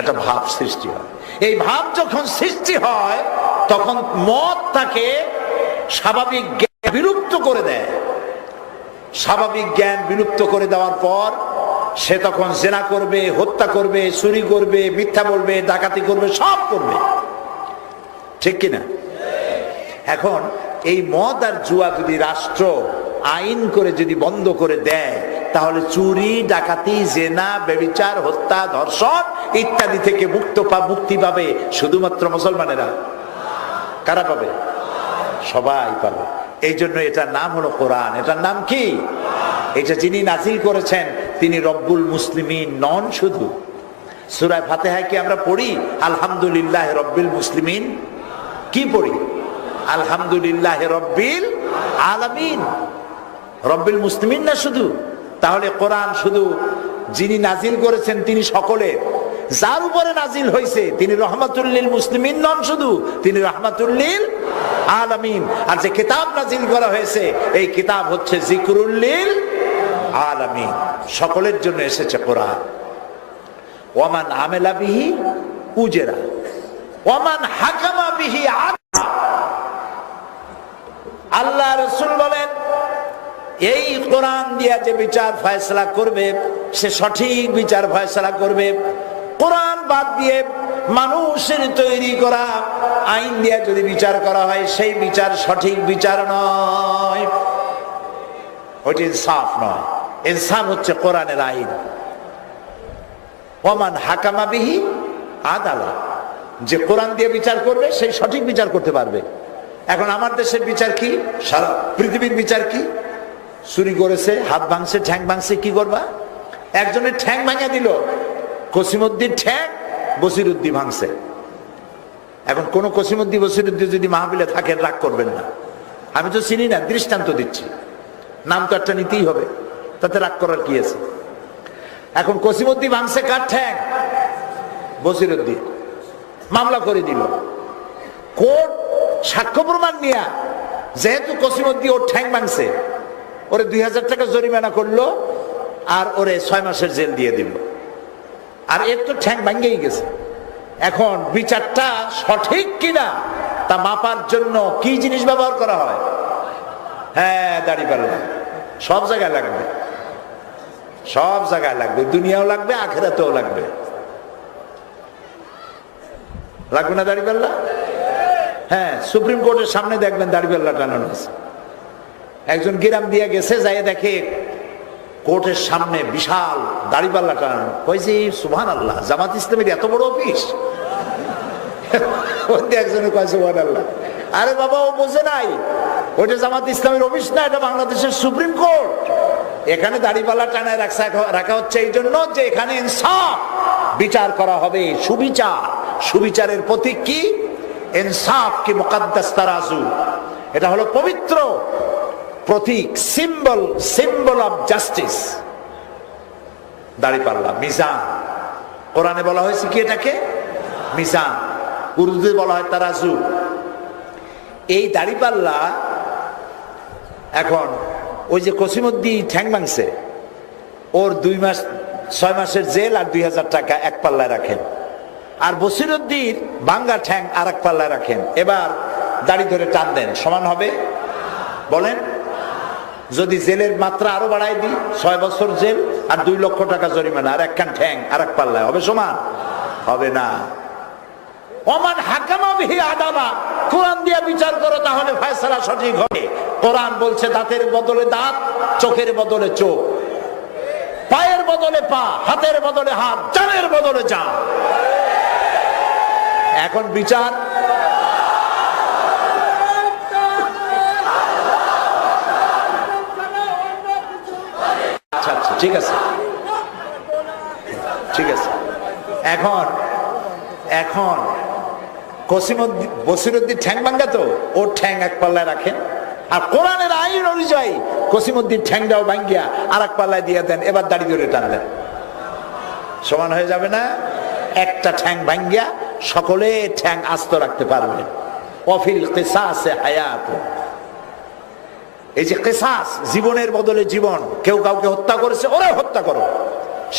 একটা ভাব সৃষ্টি হয়। এই ভাব যখন সৃষ্টি হয়, তখন মদ তাকে স্বাভাবিক জ্ঞান বিলুপ্ত করে দেয়। স্বাভাবিক জ্ঞান বিলুপ্ত করে দেওয়ার পর সে তখন জেনা করবে, হত্যা করবে, চুরি করবে, মিথ্যা বলবে, ডাকাতি করবে, সব করবে। ঠিক কিনা? এখন এই মদ আর জুয়া যদি রাষ্ট্র আইন করে যদি বন্ধ করে দেয়, তাহলে চুরি, ডাকাতি, জেনা, ব্যভিচার, হত্যা, ধর্ষণ ইত্যাদি থেকে মুক্তি পাবে শুধুমাত্র মুসলমানেরা। কারা পাবে? সবাই পাবে। এই জন্য এটার নাম হলো কোরআন। এটার নাম কি? এটা যিনি নাজিল করেছেন তিনি রব্বুল মুসলিমিন নন। শুধু সূরা ফাতিহায় কি আমরা পড়ি আলহামদুলিল্লাহ রব্বিল মুসলিমিন? কি পড়ি? আলহামদুলিল্লাহ রব্বিল আলামিন। রব্বিল মুসলিমিন না শুধু? তাহলে কোরআন শুধু যিনি নাজিল করেছেন তিনি সকলের, যার উপরে নাজিল হয়েছে তিনি রহমাতুল লিল মুসলিমিন নন শুধু, তিনি রহমাতুল লিল আলামিন। আর যে কিতাব নাজিল করা হয়েছে এই কিতাব হচ্ছে যিকরুল লিল আলামিন, সকলের জন্য এসেছে কোরআন। ওয়ামান আমেলা বিহি উজরা ওয়ামান হাকামা বিহি আদলা। আল্লাহ রাসূল বলেন এই কোরআন দিয়া যে বিচার ফয়সালা করবে সে সঠিক বিচার ফয়সালা করবে। কোরআন বাদ দিয়ে মানুষের তৈরি করা আইন দিয়া যদি বিচার করা হয় সেই বিচার সঠিক বিচার নয়, ওইটা ইনসাফ নয়। ইনসাফ হচ্ছে কোরআনের আইন। ওমান হাকামা বিহি আদালা, যে কোরআন দিয়ে বিচার করবে সেই সঠিক বিচার করতে পারবে। এখন আমার দেশের বিচার কি, সারা পৃথিবীর বিচার কি? চুরি করেছে, হাত ভাঙছে, ঠ্যাং ভাঙছে, কি করবা? একজনের ঠ্যাং ভাঙা দিল, কসিমউদ্দিন ঠ্যাং বসিরউদ্দিন ভাঙছে। এখন কোন কসিমউদ্দিন বসিরউদ্দিন যদি মাহফিলে থাকেন রাগ করবেন না, আমি তো চিনি না, দৃষ্টান্ত দিচ্ছি, নাম তো একটা নিতেই হবে, তাতে রাগ করার কি আছে? এখন কসিমউদ্দিন ভাঙছে কার ঠ্যাং? বসিরউদ্দিন। মামলা করে দিল কোর্ট, সাক্ষ্য প্রমাণ নিয়ে, যেহেতু কসিমউদ্দিন ওর ঠ্যাং ভাঙছে ওরে 2000 টাকা জরিমানা করলো আর ওরে 6 মাসের জেল দিয়ে দিল। আর এর তো ঠ্যাং ভাঙেই গেছে। এখন বিচারটা সঠিক কিনা তা মাপার জন্য কি জিনিস ব্যবহার করা হয়? হ্যাঁ, দাড়িপাল্লা। সব জায়গায় লাগবে, সব জায়গায় লাগবে, দুনিয়াও লাগবে, আখিরাতেও লাগবে। লাগবে না দাড়িপাল্লা? হ্যাঁ, সুপ্রিম কোর্টের সামনে দেখবেন দাড়িপাল্লা টানানো আছে। একজন গ্রাম দিয়ে গেছে, যাই দেখে কোর্টের সামনে বিশাল দাড়িপাল্লা টানানো। কইছে সুবহানাল্লাহ, জামাত ইসলামের এত বড় অফিস? একজনে কয় সুবহানাল্লাহ। আরে বাবা, ও বোঝে নাই, ওইটা জামাত ইসলামের অফিস না, এটা বাংলাদেশের সুপ্রিম কোর্ট। এখানে দাড়িপাল্লা টানায় রাখা হচ্ছে এই জন্য যে এখানে ইনসাফ বিচার করা হবে, সুবিচার। সুবিচারের প্রতীক কি? ইনসাফ কি মুকাদ্দাস তারাজু, এটা হলো পবিত্র প্রতীক, সিম্বল, সিম্বল অফ জাস্টিস। দাড়িপাল্লা মিজান, কোরআনে বলা হয়েছে কি এটাকে? মিজান। উর্দুতে বলা হয় তারাজু। এই দাড়িপাল্লা এখন ওই যে কসিমউদ্দিন ঠ্যাং ভাঙছে, ওর 6 মাসের জেল আর 2000 টাকা এক পাল্লায় রাখেন। আর বসিরউদ্দিন ভাঙ্গা ঠ্যাং আর এক পাল্লায় রাখেন। এবার দাড়ি ধরে টান দেন, সমান হবে? বলেন। যদি জেলের মাত্রা আরো বাড়াই দিই, 6 বছর জেল আর 2 লক্ষ টাকা জরিমানা, আর একখান ঠ্যাং আর এক পাল্লায়, হবে সমান? হবে না। ওমান হাকামা বিহি আদালা, কোরআন দিয়ে বিচার করো তাহলে ফয়সালা সঠিক হবে। কোরআন বলছে দাঁতের বদলে দাঁত, চোখের বদলে চোখ, পায়ের বদলে পা, হাতের বদলে হাত, জানের বদলে জান। এখন বিচার আচ্ছা আচ্ছা, ঠিক আছে, ঠিক আছে। এখন এখন কসিমউদ্দিন বসিরউদ্দিন ঠ্যাং ভাঙ্গা, তো ওর ঠ্যাং এক পাল্লায় রাখেন। আর কোরআনের আইন অনুযায়ী কসিমউদ্দিন ঠ্যাংটাও ভাঙ্গিয়া আর এক পাল্লায় দিয়ে দেন। এবার দাড়ি ধরে টান দেন, সমান হয়ে যাবে না? একটা ঠ্যাং ভাঙ্গিয়া সকলে ঠ্যাং আস্ত রাখতে পারবেন। অফিল কিসাসে হায়াত, এই যে কিসাস, জীবনের বদলে জীবন। কেউ কাউকে হত্যা করেছে, ওরা হত্যা করো।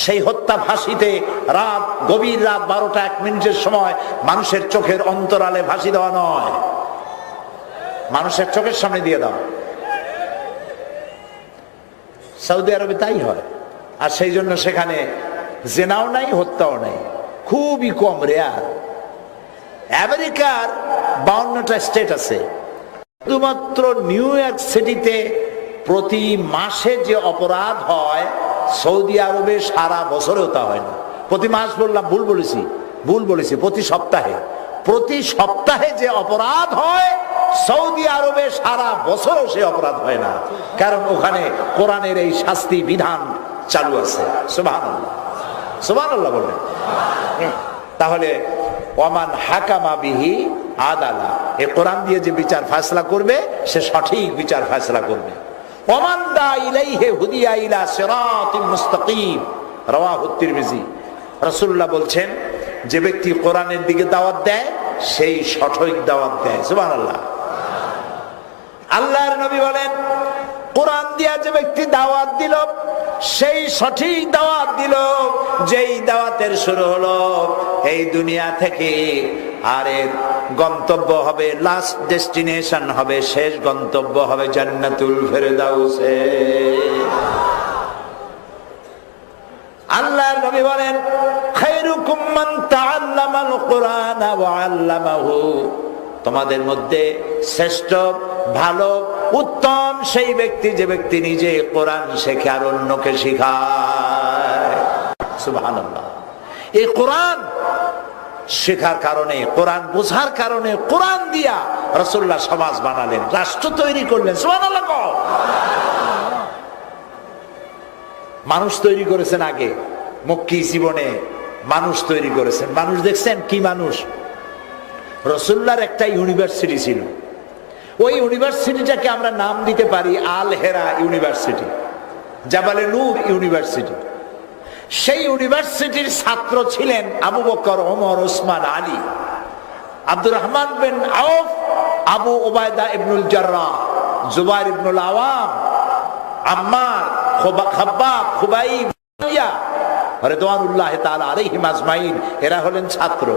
সেই হত্যা ফাঁসিতে রাত, গভীর রাত 12টা 1 মিনিটের সময় মানুষের চোখের অন্তরালে ফাঁসি দেওয়া নয়, মানুষের চোখের সামনে দিয়ে দাও। সৌদি আরবে তাই হয়। আর সেই জন্য সেখানে জেনাও নাই, হত্যাও নাই, খুবই কম, রেয়ার। আমেরিকার 52টা স্টেট আছে, শুধুমাত্র নিউ ইয়র্ক সিটিতে প্রতি মাসে যে অপরাধ হয়, সৌদি আরবে সারা বছরেও তা হয় না। প্রতি মাস বললাম, ভুল বলেছি, প্রতি সপ্তাহে, প্রতি সপ্তাহে যে অপরাধ হয় সৌদি আরবে সারা বছরও সে অপরাধ হয় না, কারণ ওখানে কোরআনের এই শাস্তি বিধান চালু আছে। সুবহানাল্লাহ, সুবহানাল্লাহ বলবেন। তাহলে ওমান হাকামা বিহি আদালা, এই কোরআন দিয়ে যে বিচার ফয়সালা করবে সে সঠিক বিচার ফয়সালা করবে। ওমান দা ইলাইহি হুদিয়া ইলা সিরাতিল মুস্তাকিম, রাওয়াহু তিরমিজি। রাসূলুল্লাহ বলছেন, যে ব্যক্তি কোরআনের দিকে দাওয়াত দেয় সেই সঠিক দাওয়াত দেয়। সুবহানাল্লাহ। আল্লাহর নবী বলেন, কোরআন দিয়া যে ব্যক্তি দাওয়াত দিল সেই সঠিক দাওয়াত দিল, যেই দাওয়াতের শুরু হলো এই দুনিয়া থেকে, আর এর গন্তব্য হবে, লাস্ট ডেস্টিনেশন হবে, শেষ গন্তব্য হবে জান্নাতুল ফেরদাউসে। আল্লাহর নবী বলেন, খায়রুকুম মান তাআল্লামাল কুরআনা ওয়া আল্লামাহু, তোমাদের মধ্যে শ্রেষ্ঠ, ভালো, উত্তম সেই ব্যক্তি যে ব্যক্তি নিজে কোরআন শেখে আর অন্যকে শেখায়। সুবহানাল্লাহ। এই কোরআন শেখার কারণে, কোরআন বোঝার কারণে, কোরআন দিয়া রাসূলুল্লাহ সমাজ বানালেন, রাষ্ট্র তৈরি করলেন। সুবহানাল্লাহ। মানুষ তৈরি করেছেন আগে, মক্কি জীবনে মানুষ তৈরি করেছেন। মানুষ দেখছেন কি মানুষ? রাসূলুল্লাহর একটা ইউনিভার্সিটি ছিল, ওই ইউনিভার্সিটিটাকে আমরা নাম দিতে পারি আল হেরা ইউনিভার্সিটি, জাবালে নূর ইউনিভার্সিটি। সেই ইউনিভার্সিটির ছাত্র ছিলেন আবু বকর, ওমর, ওসমান, আলী, আব্দুর রহমান বিন আউফ, আবু ওবায়দা ইবনুল জাররাহ, জুবাইর ইবনুল আওয়াম, আম্মার, খাব্বাব, খুবাইব, রিদওয়ানুল্লাহি তাআলা আলাইহিম আজমাইন। এরা হলেন ছাত্র।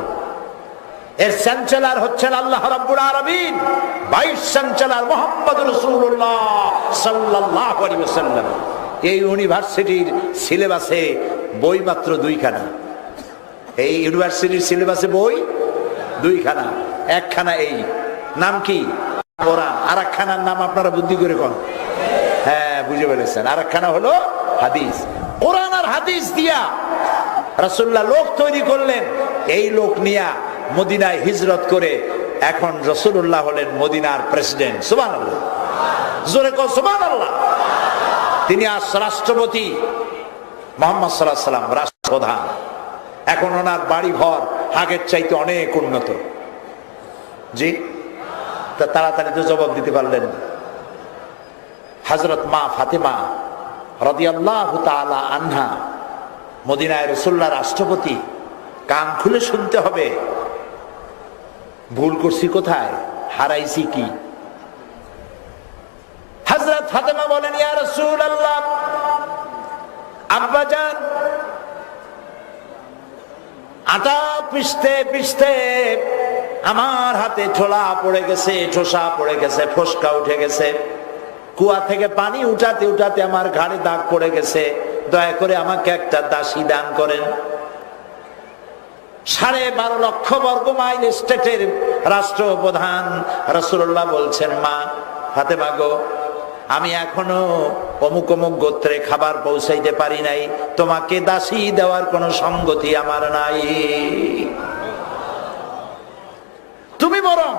এর চ্যান্সেলর হচ্ছেন আল্লাহ রাব্বুল আলামিন, ভাইস চ্যান্সেলর মুহাম্মদুর রাসূলুল্লাহ সাল্লাল্লাহু আলাইহি ওয়াসাল্লাম। এই ইউনিভার্সিটির সিলেবাসে বই মাত্র 2খানা। এই ইউনিভার্সিটির সিলেবাসে বই 2খানা। একখানা এই নাম কি? কোরআন। আর একখানার নাম আপনারা বুদ্ধি করে কোন? হ্যাঁ, বুঝে ফেলেছেন। আর একখানা হলো হাদিস। কোরআন আর হাদিস দিয়া রাসূলুল্লাহ লোক তৈরি করলেন। এই লোক নিয়া মদিনায় হিজরত করে এখন রাসূলুল্লাহ হলেন মদিনার প্রেসিডেন্ট। সুবহানাল্লাহ, জোরে কও সুবহানাল্লাহ। তিনি আজ রাষ্ট্রপতি, মুহাম্মদ সাল্লাল্লাহু আলাইহি ওয়াসাল্লাম রাষ্ট্রপ্রধান। এখন ওনার বাড়ি ঘর আগের চাইতে অনেক উন্নত। জি, তা তাড়াতাড়ি তো জবাব দিতে পারলেন। হযরত মা ফাতেমা রাদিয়াল্লাহু তাআলা আনহা মদিনায় রাসূলুল্লাহ রাষ্ট্রপতি। কান খুলে শুনতে হবে, ভুল করছি কোথায়, হারাইছি কি। হযরত ফাতেমা বলেন, ইয়া রাসূলুল্লাহ, আব্বাজান আটা পিষতে পিষতে আমার হাতে ছোলা পড়ে গেছে, ঠোসা পড়ে গেছে, ফোসকা উঠে গেছে। কুয়া থেকে পানি উঠাতে উঠাতে আমার ঘাড়ে দাগ পড়ে গেছে। দয়া করে আমাকে একটা দাসী দান করেন। 12.5 লক্ষ বর্গ মাইল স্টেটের রাষ্ট্রপ্রধান রাসূলুল্লাহ বলছেন, মা ফাতেমা গো, আমি এখনো অমুক অমুক গোত্রে খাবার পৌঁছাইতে পারি নাই, তোমাকে দাসী দেওয়ার কোনো সঙ্গতি আমার নাই। তুমি বরং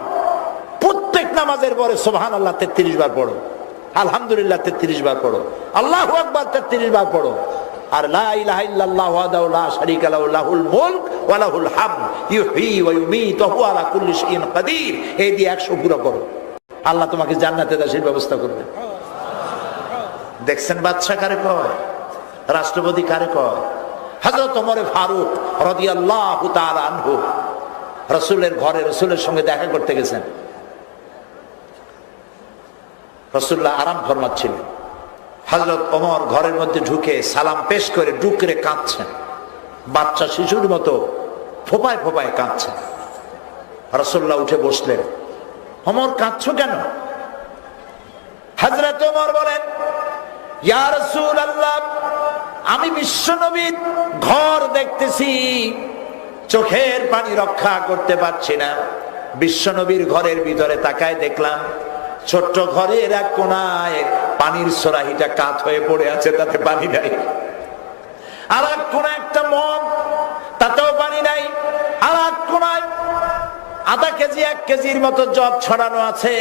প্রত্যেক নামাজের পরে সুবহানাল্লাহ 33 বার পড়ো, আলহামদুলিল্লাহ 33 বার পড়ো, আল্লাহু আকবার 33 বার পড়ো, আর লা ইলাহা ইল্লাল্লাহু ওয়াহদাহু লা শারীকা লাহু লাহুল মুলক ওয়া লাহুল হামদ ইউহয়ী ওয়া ইউমীতু ওয়া হুয়া আলা কুল্লি শাইইন কাদির। এই দিয়ে 100 পুরো করো, আল্লাহ তোমাকে জান্নাতে দাসীর ব্যবস্থা করবে। দেখছেন বাদশা কারে কয়, রাষ্ট্রপতি কারে কয়? হযরত ওমর ফারুক রাদিয়াল্লাহু তাআলা আনহু রাসূলের ঘরে রাসূলের সঙ্গে দেখা করতে গেছেন। রাসূলুল্লাহ আরাম ফরমাচ্ছিলেন। হযরত ওমর ঘরের মধ্যে ঢুকে সালাম পেশ করে ডুকরে কাঁদছেন, বাচ্চা শিশুর মতো ফোপায় ফোপায় কাঁদছেন। রাসূলুল্লাহ উঠে বসলেন। ওমর, কাঁদছো কেন? হযরত ওমর বলেন, ইয়া রাসূলুল্লাহ, আমি বিশ্বনবীর ঘর দেখতেছি, চোখের পানি রক্ষা করতে পারছি না। বিশ্বনবীর ঘরের ভিতরে তাকায় দেখলাম ছোট্ট ঘরের এক কোনায় পানির সরাহিটা কাত হয়ে পড়ে আছে, তাতে পানি নাই। আর এক কোনায় একটা মগ, তাতেও পানি নাই। আর এক কোনায় আধা কেজি 1 কেজির মতো জব ছড়ানো আছে,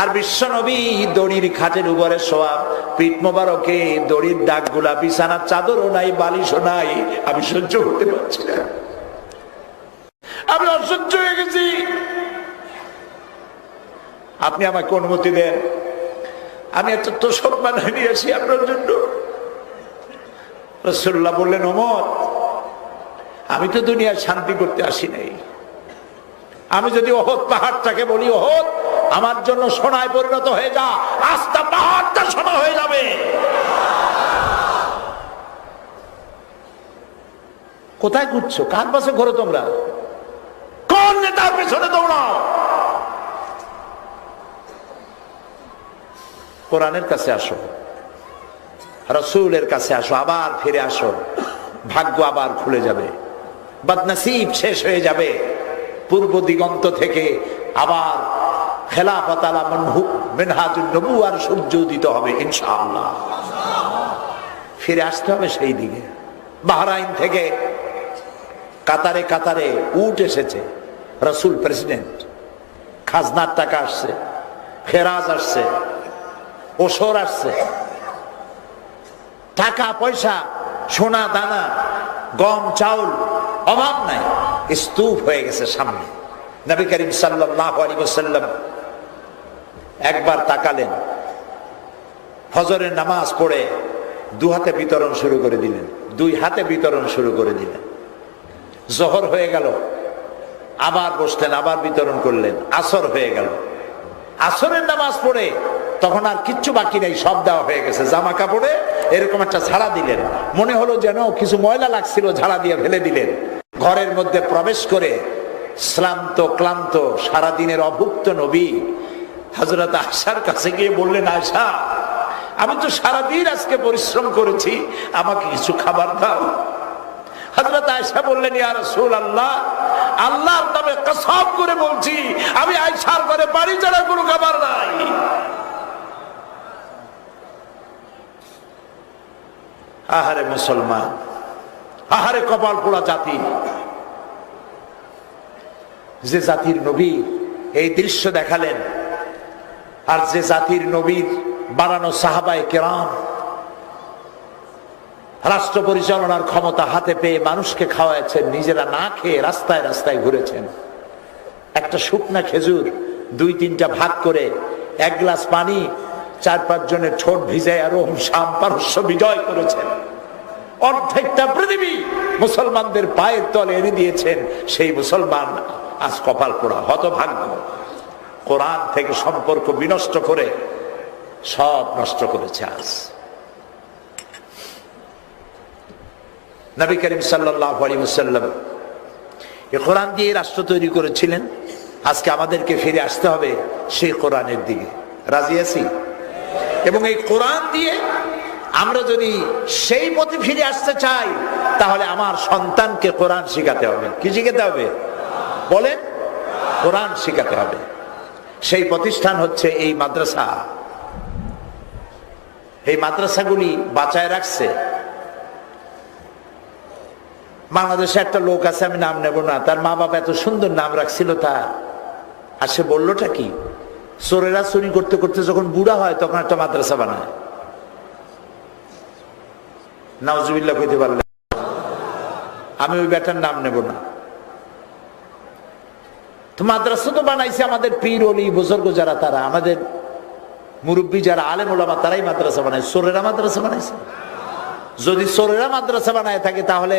আর বিশ্বনবী দড়ির খাটের উপরে শোয়া, পিঠ মোবারকে দড়ির দাগগুলা, বিছানার চাদরও নাই, বালিশও নাই। আমি সহ্য করতে পারছি না, আমি অসহ্য হয়ে গেছি। আপনি আমাকে অনুমতি দেন, আমি একটা তোষক বানিয়ে নিয়ে আসি আপনার জন্য। রাসূলুল্লাহ বললেন, ওমর, আমি তো দুনিয়ার শান্তি করতে আসি নাই। আমি যদি ওহদ পাহাড়টাকে বলি, ওহদ আমার জন্য সোনায় পরিণত হয়ে যা, আস্তা পাহাড়টা সোনা হয়ে যাবে। কোথায় ঘুরছো? কার পাশে ঘোরো তোমরা? কোন নেতার পেছনে দৌড়াও? কোরআনের কাছে আসো, রাসূলের কাছে আসো, আবার ফিরে আসো। ভাগ্য আবার খুলে যাবে, বদনসিব শেষ হয়ে যাবে। পূর্ব দিগন্ত থেকে আবার খেলাফত আলা মিনহাজুন নবুওয়ার সূর্য উদিত হবে ইনশাআল্লাহ। ফিরে আসতে হবে সেই দিকে। বাহরাইন থেকে কাতারে কাতারে উট এসেছে, রাসূল প্রেসিডেন্ট, খাজনার টাকা আসছে, খেরাজ আসছে, ওসর আসছে, টাকা পয়সা, সোনা দানা, গম চাউল, অভাব নাই, স্তূপ হয়ে গেছে সামনে। নবী করিম সাল্লাল্লাহু আলাইহি ওয়াসাল্লাম একবার তাকালেন, ফজরের নামাজ পড়ে 2 হাতে বিতরণ শুরু করে দিলেন, 2 হাতে বিতরণ শুরু করে দিলেন। জোহর হয়ে গেল, আবার বসলেন, আবার বিতরণ করলেন। আসর হয়ে গেল, আসরের নামাজ পড়ে তখন আর কিচ্ছু বাকি নেই, সব দেওয়া হয়ে গেছে। জামা কাপড়ে এরকম একটা ঝাড়া দিলেন, মনে হলো যেন কিছু ময়লা লাগছিল, ঝাড়া দিয়ে ফেলে দিলেন। ঘরের মধ্যে প্রবেশ করে শ্রান্ত ক্লান্ত সারাদিনের অভুক্ত নবী হযরত আয়েশার কাছে গিয়ে বললেন, আয়েশা, আমি তো সারাদিন আজকে পরিশ্রম করেছি, আমাকে কিছু খাবার দাও। হযরত আয়েশা বললেন, ইয়া রাসূলুল্লাহ, আল্লাহর নামে কসম করে বলছি, আমি আয়েশার ঘরে বাড়ি ছাড়া কোনো খাবার নাই। আহারে মুসলমান, আহারে কপাল পোড়া জাতি, যে জাতির নবী এই দৃশ্য দেখালেন, আর যে জাতির নবীর বানানো সাহাবায়ে কেরাম রাষ্ট্র পরিচালনার ক্ষমতা হাতে পেয়ে মানুষকে খাওয়াচ্ছেন, নিজেরা না খেয়ে রাস্তায় রাস্তায় ঘুরেছেন। একটা শুকনা খেজুর 2-3টা ভাগ করে 1 গ্লাস পানি 4-5 জনের ঠোঁট ভিজায় রোম শাম পারস্য বিজয় করেছেন। অর্ধেকটা পৃথিবী মুসলমানদের পায়ের তলে এনে দিয়েছেন। সেই মুসলমান আজ কপাল পোড়া, হতভাগ্য। কোরআন থেকে সম্পর্ক বিনষ্ট করে সব নষ্ট করেছে আজ। নবী করিম সাল্লাল্লাহু আলাইহি ওয়াসাল্লাম এই কোরআন দিয়ে রাষ্ট্র তৈরি করেছিলেন। আজকে আমাদেরকে ফিরে আসতে হবে সেই কোরআনের দিকে। রাজি আছি? এবং এই কোরআন দিয়ে আমরা যদি সেই পথে ফিরে আসতে চাই, তাহলে আমার সন্তানকে কোরআন শিখাতে হবে। কি শিখাতে হবে বলেন? কোরআন শিখাতে হবে। সেই প্রতিষ্ঠান হচ্ছে এই মাদ্রাসা। এই মাদ্রাসাগুলি বাঁচায় রাখছে। বাংলাদেশে একটা লোক আছে, আমি নাম নেব না, তার মা বাবা এত সুন্দর নাম রাখছিল তার, আর সে বললোটা কি, চোরেরা চুরি করতে করতে যখন বুড়া হয় তখন একটা মাদ্রাসা বানায়। নাউজুবিল্লাহ কইতে পারলে, আমি ওই বেটার নাম নেব না। তো মাদ্রাসা তো বানাইছে আমাদের পীর ওলি বুজুর্গ যারা, তারা আমাদের মুরব্বী যারা আলেম ওলামা, তারাই মাদ্রাসা বানায়। চোরেরা মাদ্রাসা বানাইছে? যদি চোরেরা মাদ্রাসা বানায় থাকে, তাহলে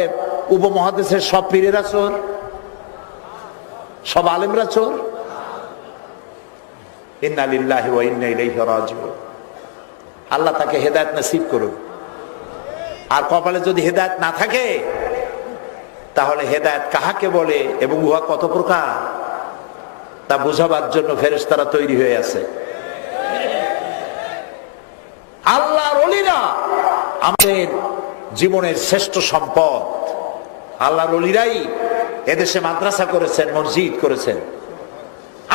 উপমহাদেশের সব পীরেরা চোর, সব আলেমরা চোর। ইন্না লিল্লাহি ওয়া ইন্না ইলাইহি রাজিউন। আল্লাহ তাকে হেদায়েত নসিব করুন। আর কপালে যদি হেদায়েত না থাকে, তাহলে হেদায়েত কাহাকে বলে এবং উহা কত প্রকার তা বুঝাবার জন্য ফেরেশতারা তৈরি হয়ে আছে। আল্লাহর ওলিরা আমাদের জীবনের শ্রেষ্ঠ সম্পদ। আল্লাহর ওলিরাই এদেশে মাদ্রাসা করেছেন, মসজিদ করেছেন।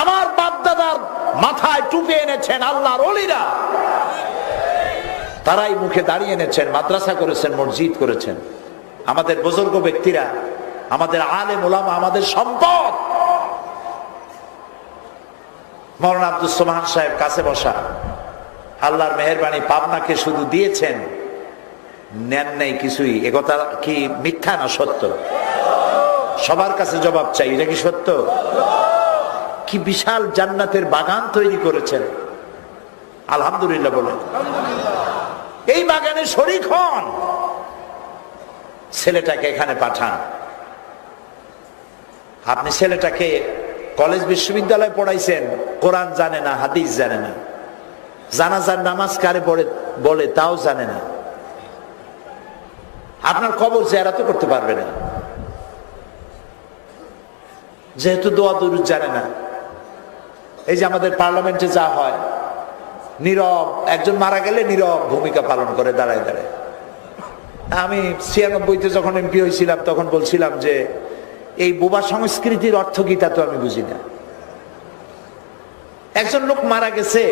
আমার বাপ দাদার মাথায় টুপি এনেছেন আল্লাহর ওলিরা, তারাই মুখে দাঁড়িয়ে এনেছেন, মাদ্রাসা করেছেন, মসজিদ করেছেন। আমাদের বুজুর্গ ব্যক্তিরা, আমাদের আলেম ওলামা আমাদের সম্পদ। মৌলানা আব্দুস সোবহান সাহেব কাছে বসা, আল্লাহর মেহেরবানি পাবনাকে শুধু দিয়েছেন, নেন নাই কিছুই। একথা কি মিথ্যা না সত্য? সবার কাছে জবাব চাই, এটা কি সত্য? কি বিশাল জান্নাতের বাগান তৈরি করেছেন, আলহামদুলিল্লাহ বলেন। এই বাগানে শরীক হন, ছেলেটাকে এখানে পাঠান। আপনি ছেলেটাকে কলেজ বিশ্ববিদ্যালয়ে পড়াইছেন, কোরআন জানে না, হাদিস জানে না, জানাজার নামাজ কারে পড়ে বলে তাও জানে না, আপনার কবর জিয়ারত করতে পারবে না, যেহেতু দোয়া দুরূদ জানে না। এই যে আমাদের পার্লামেন্টে যা হয়, নীরব, একজন মারা গেলে নীরব ভূমিকা পালন করে দাঁড়ায় দাঁড়ায়। আমি 96-তে যখন এমপি হয়েছিলাম তখন বলছিলাম যে এই বোবা সংস্কৃতির অর্থ কি তা তো আমি বুঝি না। একজন লোক মারা গেছে,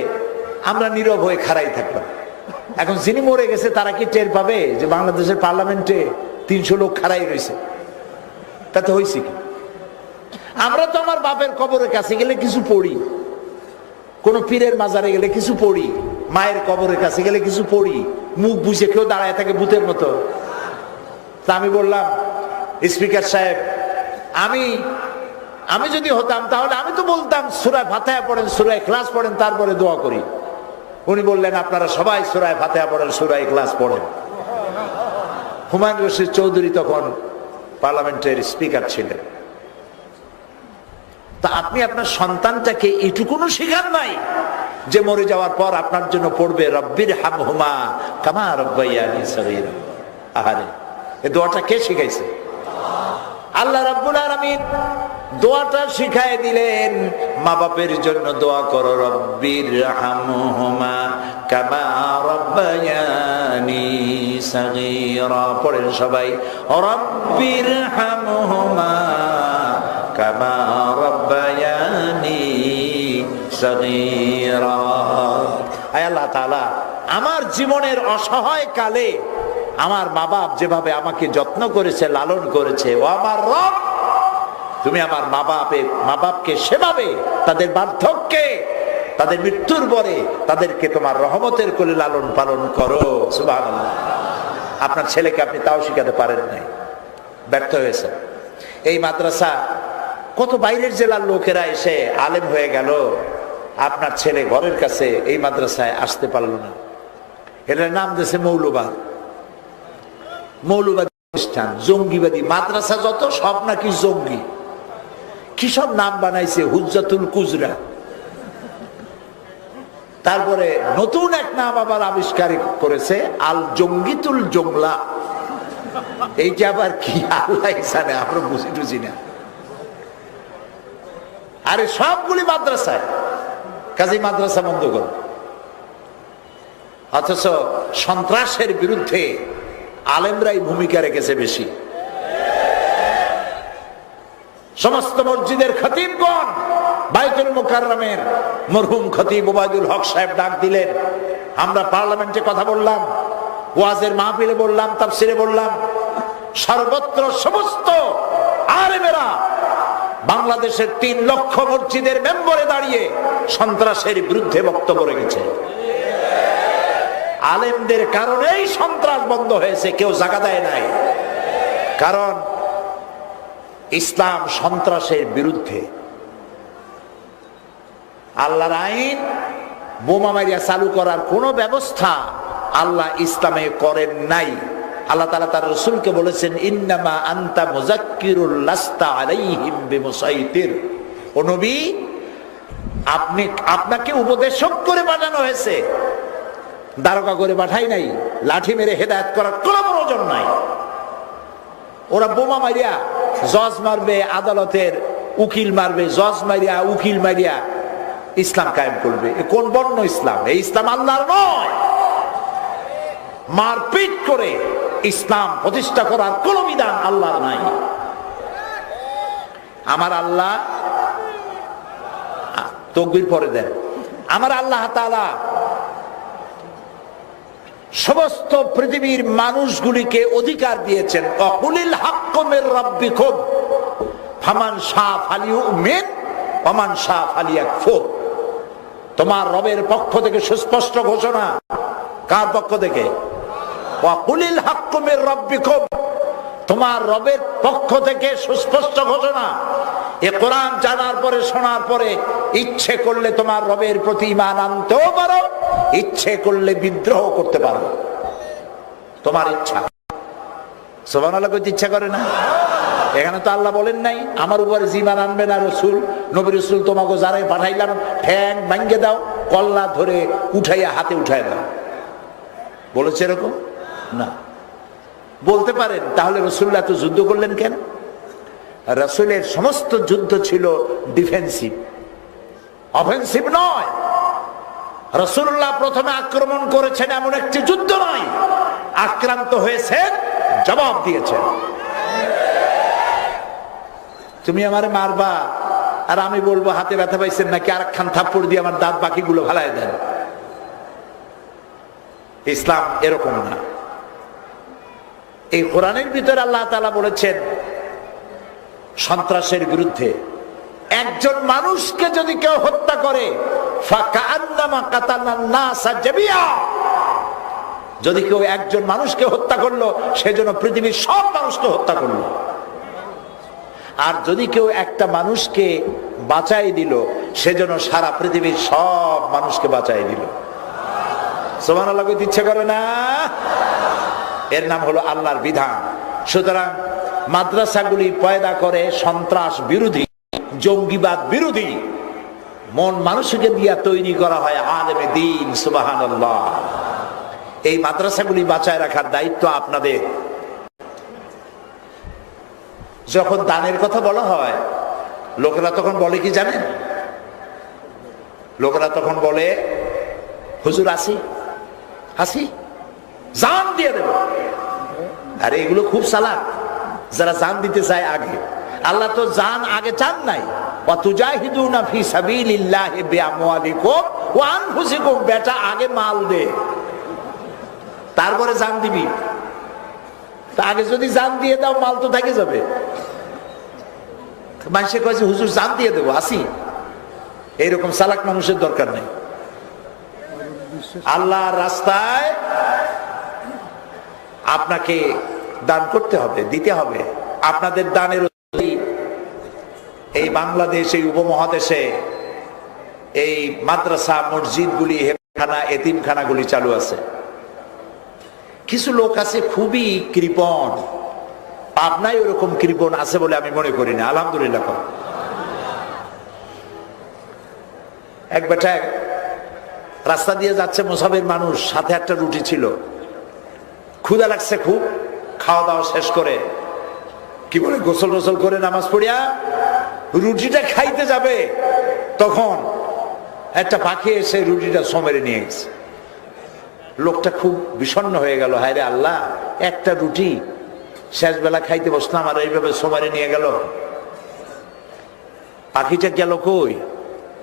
আমরা নীরব হয়ে খাড়াই থাকলাম। এখন যিনি মরে গেছে তারা কি টের পাবে যে বাংলাদেশের পার্লামেন্টে 300 লোক খাড়াই রয়েছে? তাতে হয়েছে কি? আমরা তো আমার বাপের কবরের কাছে গেলে কিছু পড়ি, কোন পীরের মাজারে গেলে কিছু পড়ি, মায়ের কবরের কাছে গেলে কিছু পড়ি, মুখ বুঝে কেউ দাঁড়ায় থাকে ভূতের মতো। তা আমি বললাম, স্পিকার সাহেব, আমি যদি হতাম তাহলে আমি তো বলতাম সূরা ফাতিহা পড়েন, সূরা ইখলাস পড়েন, তারপরে দোয়া করি। উনি বললেন, আপনারা সবাই সূরা ফাতিহা পড়েন, সূরা ইখলাস পড়েন। হুমায়ুন রশিদ চৌধুরী তখন পার্লামেন্টের স্পিকার ছিলেন। তা আপনি আপনার সন্তানটাকে এটুকুনো শিখান নাই যে মরে যাওয়ার পর আপনার জন্য পড়বে রব্বির হামহুমা কামা রাব্বায়ানি সগীরা? আহারে, এই দোয়াটা কে শিখাইছে? আল্লাহ রাব্বুল আলামিন দোয়াটা শিখায় দিলেন। মা বাপের জন্য দোয়া করো, রব্বির হামহুমা কামা রাব্বায়ানি সগীরা। পড়েন সবাই, রব্বির হামহুমা কামা রাব্বায়ানি সগীরা। আয় আল্লাহ তাআলা, আমার জীবনের অসহায় কালে আমার মা বাপ যেভাবে আমাকে যত্ন করেছে, লালন করেছে, ও আমার রব, তুমি আমার মা বাপকে সেভাবে তাদের বার্ধক্যে, তাদের মৃত্যুর পরে তাদেরকে তোমার রহমতের কোলে লালন পালন করো। সুবহানাল্লাহ। আপনার ছেলেকে আপনি তাও শিখাতে পারেন নাই, ব্যর্থ হয়েছে। এই মাদ্রাসা কত বাইরের জেলার লোকেরা এসে আলেম হয়ে গেল, আপনার ছেলে ঘরের কাছে এই মাদ্রাসায় আসতে পারল না। এটার নাম দিয়েছে মৌলবাদ, মৌলবাদী প্রতিষ্ঠান, জঙ্গিবাদী মাদ্রাসা যত সব নাকি জঙ্গি। কি সব নাম বানাইছে, হুজ্জাতুল কুজরা। তারপরে নতুন এক নাম আবার আবিষ্কার করেছে, আল জঙ্গিতুল জংলা। এইটা আবার কি আল্লাহ জানে, আমরা বুঝি টুঝি না। আরে সবগুলি মাদ্রাসায়, কাজী মাদ্রাসা বন্ধ করো। অথচ সন্ত্রাসের বিরুদ্ধে আলেমরাই ভূমিকা রেখেছে বেশি। সমস্ত মসজিদের খতিবগণ বাইতুল মুকাররমের মরহুম খতিব ওবায়দুল হক সাহেব ডাক দিলেন। আমরা পার্লামেন্টে কথা বললাম, ওয়াজের মাহফিলে বললাম, তাফসিরে বললাম, সর্বত্র সমস্ত আলেমেরা বাংলাদেশের 3 লক্ষ মসজিদের মেম্বরে দাঁড়িয়ে সন্ত্রাসের বিরুদ্ধে বক্তব্য রেখেছে। আলেমদের কারণেই সন্ত্রাস বন্ধ হয়েছে, কেউ জায়গা দেয় নাই। কারণ ইসলাম সন্ত্রাসের বিরুদ্ধে। আল্লাহর আইন বোমা মারিয়া চালু করার কোন ব্যবস্থা আল্লাহ ইসলামে করেন নাই। আল্লাহ তাআলা তার রাসূলকে বলেছেন, ইন্নামা আনতা মুযাক্কিরুল লাস্তা আলাইহিম বিমুসাইতির। ও নবী, আপনাকে উপদেশক করে পাঠানো হয়েছে, দারোগা করে পাঠাই নাই। লাঠি মেরে হেদায়েত করার কোনো প্রয়োজন নাই। ওরা বোমা মারিয়া জজ মারবে, আদালতের উকিল মারবে, জজ মারিয়া উকিল মারিয়া ইসলাম কায়েম করবে। এ কোন বর্ণ ইসলাম? এই ইসলাম আল্লাহর নয়। মারপিট করে ইসলাম প্রতিষ্ঠা করার কোন বিধান আল্লাহর নাই। আমার আল্লাহ, তাকবীর পরে দেন, আমার আল্লাহ তাআলা সমস্ত পৃথিবীর মানুষগুলিকে অধিকার দিয়েছেন, অকুলিল হাক্কু মির রাব্বিকুম ফামান শাআ ফালিউমিন ওয়া মান শাআ ফালিয়াকফুর। তোমার রবের পক্ষ থেকে সুস্পষ্ট ঘোষণা। কার পক্ষ থেকে? ওয়াকুলিল হাক্কু মির রাব্বিকুম, তোমার রবের পক্ষ থেকে সুস্পষ্ট ঘোষণা। এ কোরআন জানার পরে, শোনার পরে ইচ্ছে করলে তোমার রবের প্রতি ঈমান আনতেও পারো, ইচ্ছে করলে বিদ্রোহ করতে পারো, তোমার ইচ্ছা। সুবহানাল্লাহ কইতে ইচ্ছা করে না? এখানে তো আল্লাহ বলেন নাই আমার উপরে ঈমান আনবে না রাসূল, নবী রাসূল তোমাকে যারাই পাঠাইলাম ঠ্যাং ভাঙ্গে দাও, কল্লা ধরে উঠাইয়া হাতে উঠায় দাও, বলেছে এরকম? না। বলতে পারেন তাহলে রাসূলুল্লাহ তো যুদ্ধ করলেন কেন? রাসূলের সমস্ত যুদ্ধ ছিল ডিফেন্সিভ, অফেন্সিভ নয়। রাসূলুল্লাহ প্রথমে আক্রমণ করেছেন এমন একটি যুদ্ধ নয়, আক্রান্ত হয়েছেন, জবাব দিয়েছেন। তুমি আমারে মারবা আর আমি বলবো হাতে ব্যথা পাইছেন নাকি, আরেকখান থাপ্পড় দিয়ে আমার দাঁত বাকিগুলো ফালায় দেন। ইসলাম এরকম না। এই কোরআনের ভিতরে আল্লাহ তাআলা বলেছেন সন্ত্রাসের বিরুদ্ধে, একজন মানুষকে যদি কেউ হত্যা করে ফাকান্নামা কাতালান নাসা জামিআ, যদি কেউ একজন মানুষকে হত্যা করলো সেজন্য পৃথিবীর সব মানুষকে হত্যা করলো। আর যদি কেউ একটা মানুষকে বাঁচাই দিল সেজন্য সারা পৃথিবীর সব মানুষকে বাঁচাই দিল। সুবহানাল্লাহ কইতে ইচ্ছে করে না? এর নাম হলো আল্লাহর বিধান। সুতরাং মাদ্রাসাগুলি পয়দা করে সন্ত্রাস বিরোধী, জঙ্গিবাদ বিরোধী মন মানুষকে দিয়া তৈরি করা হয় আলেমে দ্বীন। সুবহানাল্লাহ। এই মাদ্রাসাগুলি বাঁচায় রাখার দায়িত্ব আপনাদের। যখন দানের কথা বলা হয় লোকেরা তখন বলে কি জানেন? লোকেরা তখন বলে হুজুর আসি আসি, জান দিয়ে দেব। আরে এগুলো খুব চালাক, যারা জান দিতে চায় আগে। আল্লাহ তো জান আগে চান নাই। ওয়াতুজাহিদুনা ফি সাবিলিল্লাহি বিআমওয়ালিকুম ওয়া আনফুসিকুম, বেটা আগে মাল দে, তারপরে জান দিবি। তা আগে যদি জান দিয়ে দাও মাল তো থেকে যাবে। মানুষে কয়েছে হুজুর জান দিয়ে দেবো আসি, এইরকম চালাক মানুষের দরকার নেই। আল্লাহর রাস্তায় আপনাকে দান করতে হবে, দিতে হবে। আপনাদের দানের এই বাংলাদেশ, এই উপমহাদেশে এই মাদ্রাসা, মসজিদগুলি, হেফখানা, এতিমখানাগুলি চালু আছে। কিছু লোক আছে খুবই কৃপণ, পাবনায় ওরকম কৃপণ আছে বলে আমি মনে করি না। আলহামদুলিল্লাহ। এক বেটা রাস্তা দিয়ে যাচ্ছে, মুসাফির মানুষ, সাথে একটা রুটি ছিল, ক্ষুধা লাগছে খুব। খাওয়া দাওয়া শেষ করে কি বলে গোসল টোসল করে নামাজ পড়িয়া রুটিটা খাইতে যাবে, তখন একটা পাখি এসে রুটিটা সমেরে নিয়ে গেছে। লোকটা খুব বিষণ্ণ হয়ে গেল, হায় রে আল্লাহ, একটা রুটি শেষ বেলা খাইতে বসলাম আর এইভাবে সমারে নিয়ে গেল। পাখিটা গেল কই?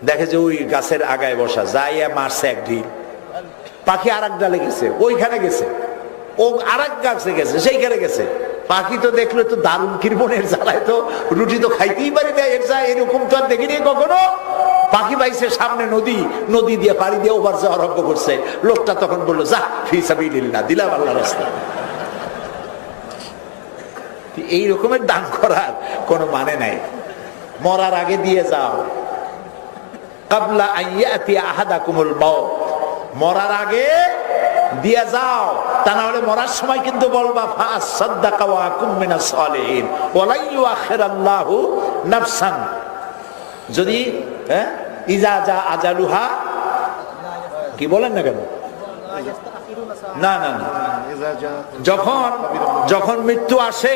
দেখে যে ওই গাছের আগায় বসা, যাইয়া মারছে এক ঢিল। পাখি আর এক ডালে গেছে, ওইখানে গেছে, ও আর এক গাছে গেছে, সেইখানে গেছে। পাখি তো দেখলো তো দারুণ কৃপণের জ্বালায় তো রুটি তো খাইতেই পারি না, এর যা এরকম তো আর দেখিনি কখনো। পাখি পাইছে সামনে নদী, নদী দিয়ে পাড়ি দিয়ে ওভার যাওয়া আরম্ভ করছে। লোকটা তখন বললো যা ফি সাবিলিল্লাহ, দিলাম আল্লাহর রাস্তায়। এই রকমের দান করার কোনো মানে নাই। মরার আগে দিয়ে যাও, কাবলা আইয়াতি আহাদাকুমুল মাউত, মরার আগে দিয়ে যাও। তা না হলে মরার সময় কিন্তু বলবা ফাসাদদাকা ওয়া কুম মিনাস সালিহিন ওয়ালা ইউআখিরাল্লাহু নাফসান, যদি ইজা জা আজালুহা, কি বলেন না কেন? না না না, যখন মৃত্যু আসে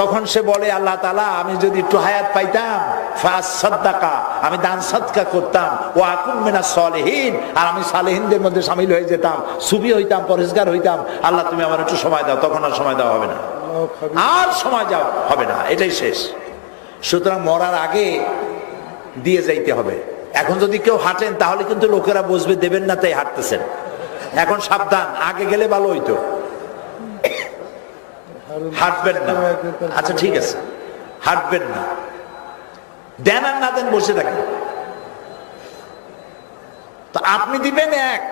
তখন সে বলে আল্লাহ তাআলা আমি যদি একটু হায়াত পাইতাম, ফাসাদদাকা, আমি দান সদকা করতাম, ওয়া কুম মিনাস সালিহিন, আর আমি সালেহিনদের মধ্যে শামিল হয়ে যেতাম, সুফি হইতাম, পরেশগার হইতাম। আল্লাহ তুমি আমার একটু সময় দাও, তখন আর সময় দেওয়া হবে না, আর সময় যাও হবে না, এটাই শেষ। সুতরাং মরার আগে দিয়ে যাইতে হবে। এখন যদি কেউ হাঁটেন তাহলে কিন্তু লোকেরা বুঝবে দেবেন না তাই হাঁটতেছেন। এখন সাবধান, আগে গেলে ভালো হইতো। হাঁটবেন না, আচ্ছা ঠিক আছে, হাঁটবেন না, দেন আর না দেন বসে থাকেন। তো আপনি দিবেন 1,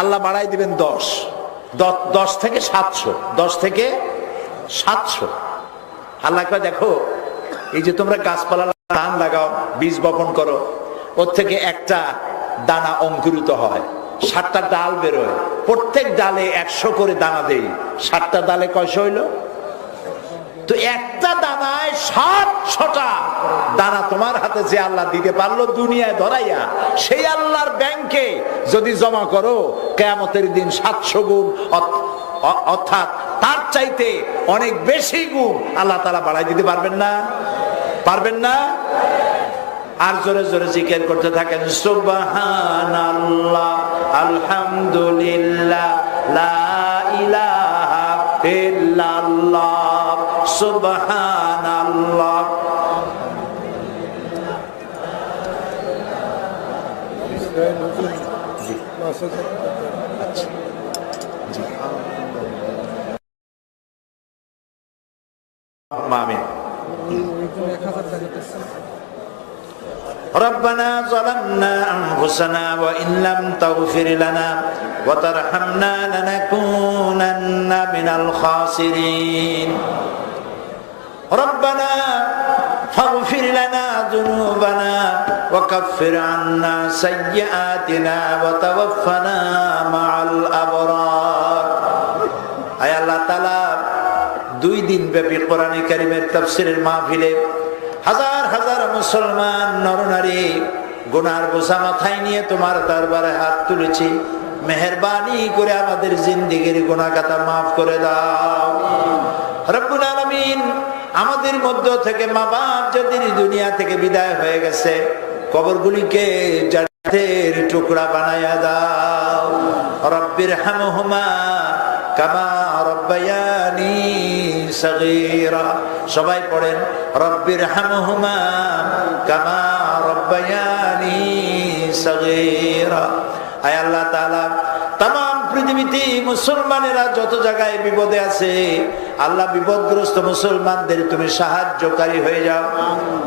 আল্লাহ বাড়াই দিবেন 10, 10 থেকে 700, 10 থেকে 700। আল্লাহ কয় দেখো, এই যে তোমরা গাছপালা ধান লাগাও, বীজ বপন করো, ওর থেকে একটা দানা অঙ্কুরিত হয়, 7টা ডাল বেরোয়, প্রত্যেক ডালে 100 করে দানা দেই, 7টা ডালে কয়শো হইল? তো একটা দানায় 700টা দানা তোমার হাতে যে আল্লাহ দিতে পারলো দুনিয়ায় ধরাইয়া, সেই আল্লাহর ব্যাংকে যদি জমা করো, কিয়ামতের দিন 700 গুণ, অর্থাৎ তার চাইতে অনেক বেশি গুণ আল্লাহ তাআলা বাড়াই দিতে পারবেন না? পারবেন না? আর জোরে জোরে জিকির করতে থাকেন, সুবহানাল্লাহ, আলহামদুলিল্লাহ, লা ইলাহা ইল্লাল্লাহ, সুবহানাল্লাহ। আমিন। ربنا ظلمنا أنفسنا وإن لم تغفر لنا وترحمنا لنكونن من الخاسرين ربنا فاغفر لنا ذنوبنا وكفر عنا سيئاتنا وتوفنا مع الأبرار। আয় আল্লাহ তাআলা, 2 দিন ব্যাপী কোরআনে কারীমের তাফসীরের মাহফিলে হাজার হাজার মুসলমান নরনারী গুনার বোঝা মাথায় নিয়ে তোমার দরবারে হাত তুলেছি। মেহেরবানি করে আমাদের জিন্দেগির গুনাহ খাতা মাফ করে দাও রব্বুল আলামিন। আমাদের মধ্য থেকে মা বাপ যদি দুনিয়া থেকে বিদায় হয়ে গেছে, কবরগুলিকে জান্নাতের টুকরা বানায়া দাও। রব্বির হামহুমা কামা রব্বায়ানি সগীরা। সবাই পড়েন, রব্বির হামহুমা কামা রব্বায়ানি সগীরা। আয় আল্লাহ তাআলা, তাম পৃথিবীতে মুসলমানেরা যত জায়গায় বিপদে আছে, আল্লাহ বিপদগ্রস্ত মুসলমানদের তুমি সাহায্যকারী হয়ে যাও।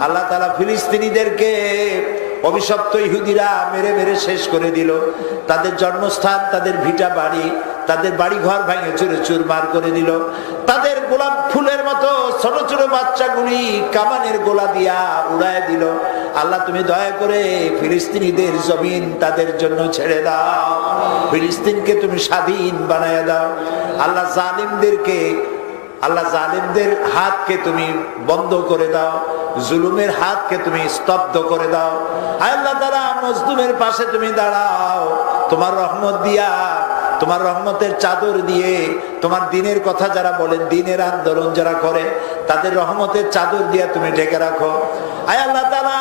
আল্লাহ তাআলা ফিলিস্তিনিদেরকে অভিশপ্ত ইহুদিরা মেরে মেরে শেষ করে দিল। তাদের জন্মস্থান, তাদের ভিটা বাড়ি, তাদের বাড়ি ঘর ভেঙে চুরে চুরমার করে দিল। তাদের গোলাপ ফুলের মতো ছোট ছোট বাচ্চাগুলি কামানের গোলা দিয়া উড়ায় দিল। আল্লাহ তুমি দয়া করে ফিলিস্তিনিদের জমিন তাদের জন্য ছেড়ে দাও। ফিলিস্তিনকে তুমি স্বাধীন বানায় দাও। আল্লাহ জালিমদের হাতকে তুমি বন্ধ করে দাও। জুলুমের হাতকে তুমি স্তব্ধ করে দাও। আল্লাহ তাআলা মজলুমের পাশে তুমি দাঁড়াও। তোমার রহমত দিয়া, তোমার রহমতের চাদর দিয়ে, তোমার দিনের কথা যারা বলেন, দিনের আন্দোলন যারা করে, তাদের রহমতের চাদর দিয়া তুমি ঢেকে রাখো। আয় আল্লাহ তাআলা,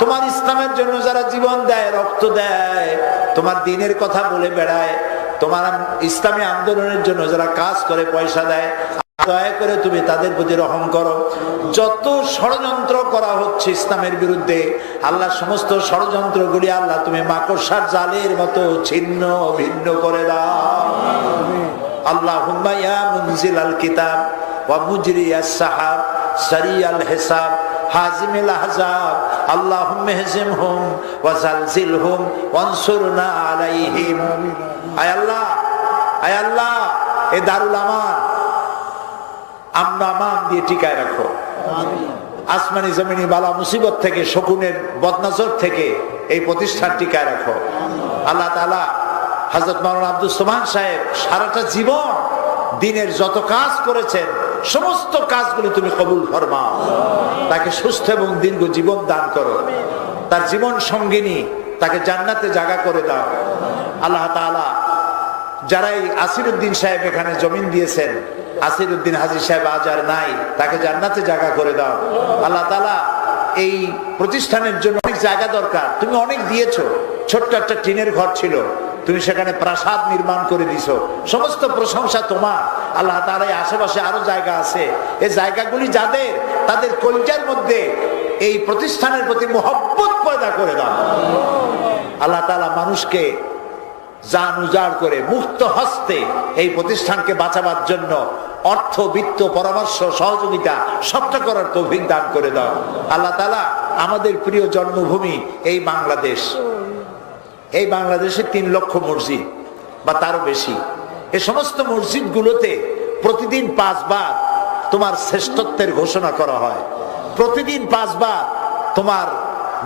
তোমার ইসলামের জন্য যারা জীবন দেয়, রক্ত দেয়, তোমার দিনের কথা বলে বেড়ায়, তোমার ইসলামী আন্দোলনের জন্য যারা কাজ করে, পয়সা দেয়, দয়া করে তুমি তাদের প্রতি রহম করো। যত ষড়যন্ত্র করা হচ্ছে ইসলামের বিরুদ্ধে, আল্লাহ সমস্ত ষড়যন্ত্রগুলি আল্লাহ তুমি মাকড়সার জালের মতো ছিন্ন ভিন্ন করে দাও। আল্লাহুম্মা ইয়া মুনজিলাল কিতাব ওয়া মুজরিয়াস সাহাব সারিয়াল হিসাব হাজিমিল আহজাব আল্লাহুম্মা হজিমহুম ওয়া জালজিলহুম ওয়ানসুরনা আলাইহিম। আয় আল্লাহ, এ দারুল আমান আমান দিয়ে টিকায় রাখো। আসমানি জমিনি বালা মুসিবত থেকে, শকুনের বদনজর থেকে এই প্রতিষ্ঠান টিকায় রাখো। আল্লাহ তাআলা হযরত মাওলানা আব্দুস সোবহান সাহেব সারাটা জীবন দিনের যত কাজ করেছেন, সমস্ত কাজগুলি তুমি কবুল ফরমাও। তাকে সুস্থ এবং দীর্ঘ জীবন দান করো। তার জীবন সঙ্গিনী তাকে জান্নাতে জায়গা করে দাও। আল্লাহ তাআলা, যারাই আসিরউদ্দিন সাহেব এখানে জমিন দিয়েছেন, আসিরউদ্দিন হাজী সাহেব আজ আর নাই, তাকে জান্নাতে জায়গা করে দাও। আল্লাহ তাআলা, এই প্রতিষ্ঠানের জন্য অনেক জায়গা দরকার, তুমি অনেক দিয়েছো। ছোট্ট একটা টিনের ঘর ছিল, তুমি সেখানে প্রাসাদ নির্মাণ করে দিছো। সমস্ত প্রশংসা তোমার। আল্লাহ তাআলা, আশেপাশে আরো জায়গা আছে, এই জায়গাগুলি যাদের, তাদের কলিজার মধ্যে এই প্রতিষ্ঠানের প্রতি মহব্বত পয়দা করে দাও। আল্লাহ তাআলা মানুষকে জান উজাড় করে মুক্ত হস্তে এই প্রতিষ্ঠানকে বাঁচাবার জন্য অর্থ, বিত্ত, পরামর্শ, সহযোগিতা সবটা করার তৌফিক দান করে দাও। আল্লাহ তাআলা, আমাদের প্রিয় জন্মভূমি এই বাংলাদেশ, এই বাংলাদেশে 3 লক্ষ মসজিদ বা তারও বেশি। এই সমস্ত মসজিদ গুলোতে প্রতিদিন 5 বার তোমার শ্রেষ্ঠত্বের ঘোষণা করা হয়, প্রতিদিন 5 বার তোমার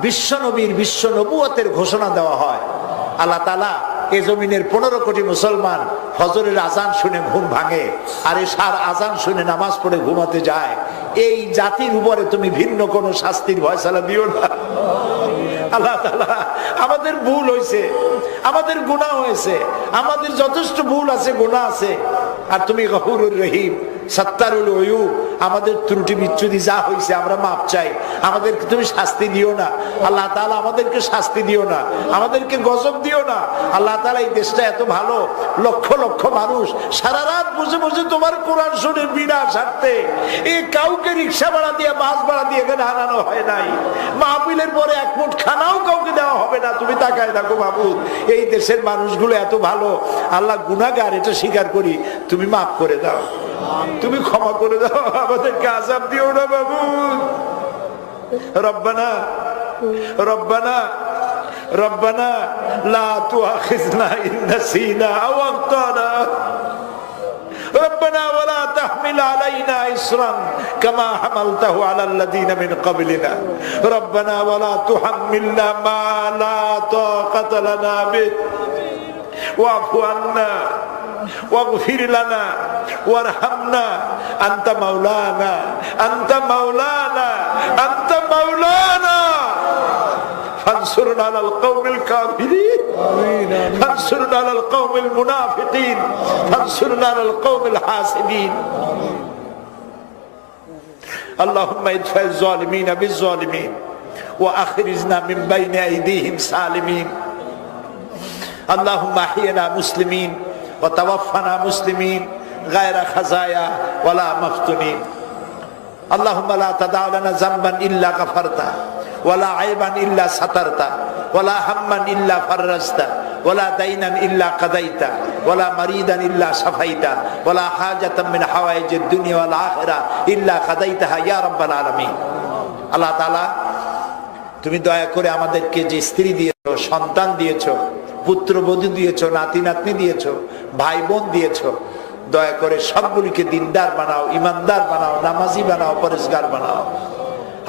বিশ্ব নবীর বিশ্ব নবুয়তের ঘোষণা দেওয়া হয়। আল্লাহ তাআলা এই জমিনের 15 কোটি মুসলমান ফজরের আজান শুনে ঘুম ভাঙে, আর এশার আজান শুনে নামাজ পড়ে ঘুমাতে যায়। এই জাতির উপরে তুমি ভিন্ন কোন শাস্তির ফয়সালা দিও না। আল্লাহ তাআলা, আমাদের ভুল হয়েছে, আমাদের গুনাহ হয়েছে, আমাদের যথেষ্ট ভুল আছে, গুনাহ আছে, আর তুমি গফুরুর রহিম, সত্তারুল উয়ুব, আমাদের ত্রুটি বিচ্যুতি যা হয়েছে আমরা মাপ চাই, আমাদেরকে তুমি শাস্তি দিও না। আল্লাহ তাআলা আমাদেরকে শাস্তি দিও না, আমাদেরকে গজব দিও না। আল্লাহ তাআলা এই দেশটা এত ভালো, লক্ষ লক্ষ মানুষ সারা রাত বসে বসে তোমার কোরআন শুনে বিনা স্বার্থে, এই কাউকে রিক্সা ভাড়া দিয়ে বাস ভাড়া দিয়ে এখানে আনানো হয় নাই। মাহফিলের পরে এক মুঠ খানাও কাউকে দেওয়া হবে না। তুমি তাকায় দেখো মাহবুব, এই দেশের মানুষগুলো এত ভালো। আল্লাহ গুনাহগার, এটা স্বীকার করি, তুমি মাফ করে দাও, তুমি ক্ষমা করে দাও, আমাদেরকে আযাব দিও না বাবু। রব্বানা রব্বানা রব্বানা লা তুআখিযনা ইন নাসিনা আও আখতানা ربنا ولا تحمل علينا إصرا كما حملته على الذين من قبلنا ربنا ولا تحملنا ما لا طاقة لنا به واعف عنا واغفر لنا وارحمنا أنت مولانا أنت مولانا أنت مولانا فانصرنا على القوم الكافرين فانصرنا على القوم المنافقين فانصرنا على القوم الحاسدين اللهم ادفع الظالمين بالظالمين وأخرجنا من بين أيديهم سالمين اللهم احينا مسلمين وتوفنا مسلمين غير خزايا ولا مفتونين اللهم لا تدع لنا ذنبا إلا غفرته ولا عيبا إلا سترته ولا هما إلا فرجته ولا دينا إلا قضيته ولا مريدا إلا شفيته ولا حاجة من حوائج الدنيا والآخرة إلا قضيتها يا رب العالمين আল্লাহ তাআলা, তুমি দয়া করে আমাদেরকে যে স্ত্রী দিয়েছো, সন্তান দিয়েছো, পুত্রবধূ দিয়েছো, নাতি নাতনি দিয়েছো, ভাই বোন দিয়েছো, দয়া করে সবগুলিকে দিনদার বানাও, ইমানদার বানাও, নামাজি বানাও, পরেশগার বানাও।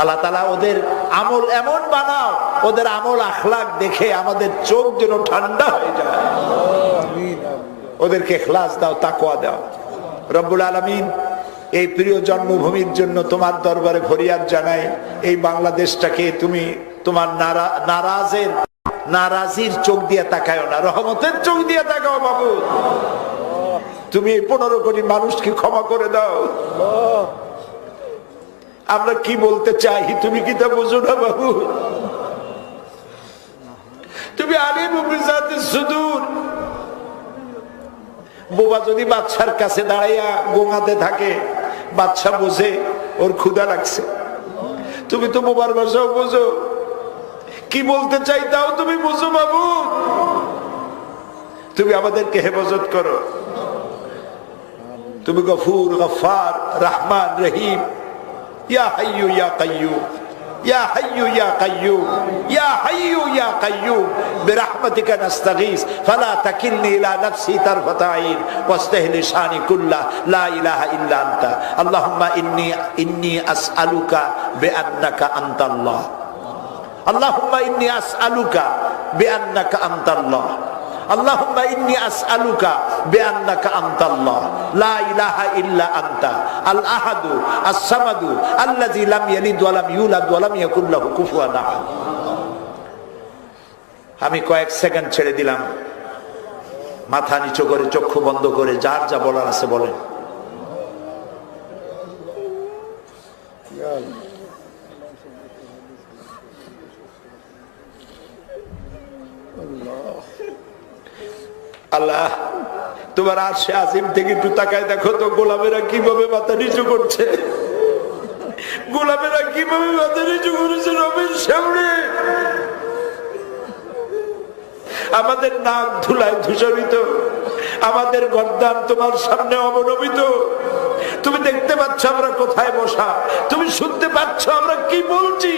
আল্লাহ তাআলা ওদের আমল এমন বানাও, ওদের আমল আখলাক দেখে আমাদের চোখ যেন ঠান্ডা হয়ে যায়। ওদেরকে ইখলাস দাও, তাকওয়া দাও। রব্বুল আলামিন, এই প্রিয় জন্মভূমির জন্য তোমার দরবারে ফরিয়াদ জানাই, এই বাংলাদেশটাকে তুমি তোমার নারাজির চোখ দিয়ে তাকাও না, রহমতের চোখ দিয়ে তাকাও বাবু। তুমি এই 15 কোটি মানুষকে ক্ষমা করে দাও। আমরা কি বলতে চাই তুমি কি তা বুঝো না বাবু? তুমি আলিমু বিযাতি সুদূর। বোবা যদি বাদশার কাছে দাঁড়াইয়া গোঙাতে থাকে, বাদশা বোঝে ওর ক্ষুধা লাগছে। তুমি তো বোবার ভাষাও বোঝো, কি বলতে চাই তাও তুমি বুঝো বাবু। তুমি আমাদেরকে হেফাজত করো। তুমি গফুর, গফফার, রহমান, রহিম, ইয়া হাইয়্যু ইয়া কাইয়্যুম, ইয়া হাইয়্যু ইয়া কাইয়্যুম, ইয়া হাইয়্যু ইয়া কাইয়্যুম বিরহমাতিকা নাস্তাগীস ফালা তাকিলনি ইলা নাফসি তারফাতা আইন ওয়াস্তাহলি শানি কুল্লা লা ইলাহা ইল্লা আনতা আল্লাহুম্মা ইন্নী আসআলুকা বিআন্নাকা আনতাল্লাহ আল্লাহুম্মা ইন্নী আসআলুকা বিআন্নাকা আনতাল্লাহ আল্লাহুম্মা ইন্নী আসআলুকা বিআন্নাকা আনতাল্লাহ লা ইলাহা ইল্লা আনতা আল আহাদু আস সামাদু আল্লাযী লাম ইয়ালিদ ওয়া লাম ইউলাদ ওয়া লাম ইয়াকুল লাহু কুফুয়ান আহাদ। আমি কয়েক সেকেন্ড ছেড়ে দিলাম, মাথা নিচু করে, চক্ষু বন্ধ করে, যার যা বলার আছে বলেন। আল্লাহ, তোমার আরশে আজিম থেকে একটু তাকায় দেখো তো, গোলামেরা কিভাবে মাথা নিচু করছে, গোলামেরা কিভাবে মাথা নিচু করেছে রবের সামনে। আমাদের নাক ধুলায় ধূসরিত, আমাদের গর্দান তোমার সামনে অবনমিত। তুমি দেখতে পাচ্ছ আমরা কোথায় বসা, তুমি শুনতে পাচ্ছ আমরা কি বলছি।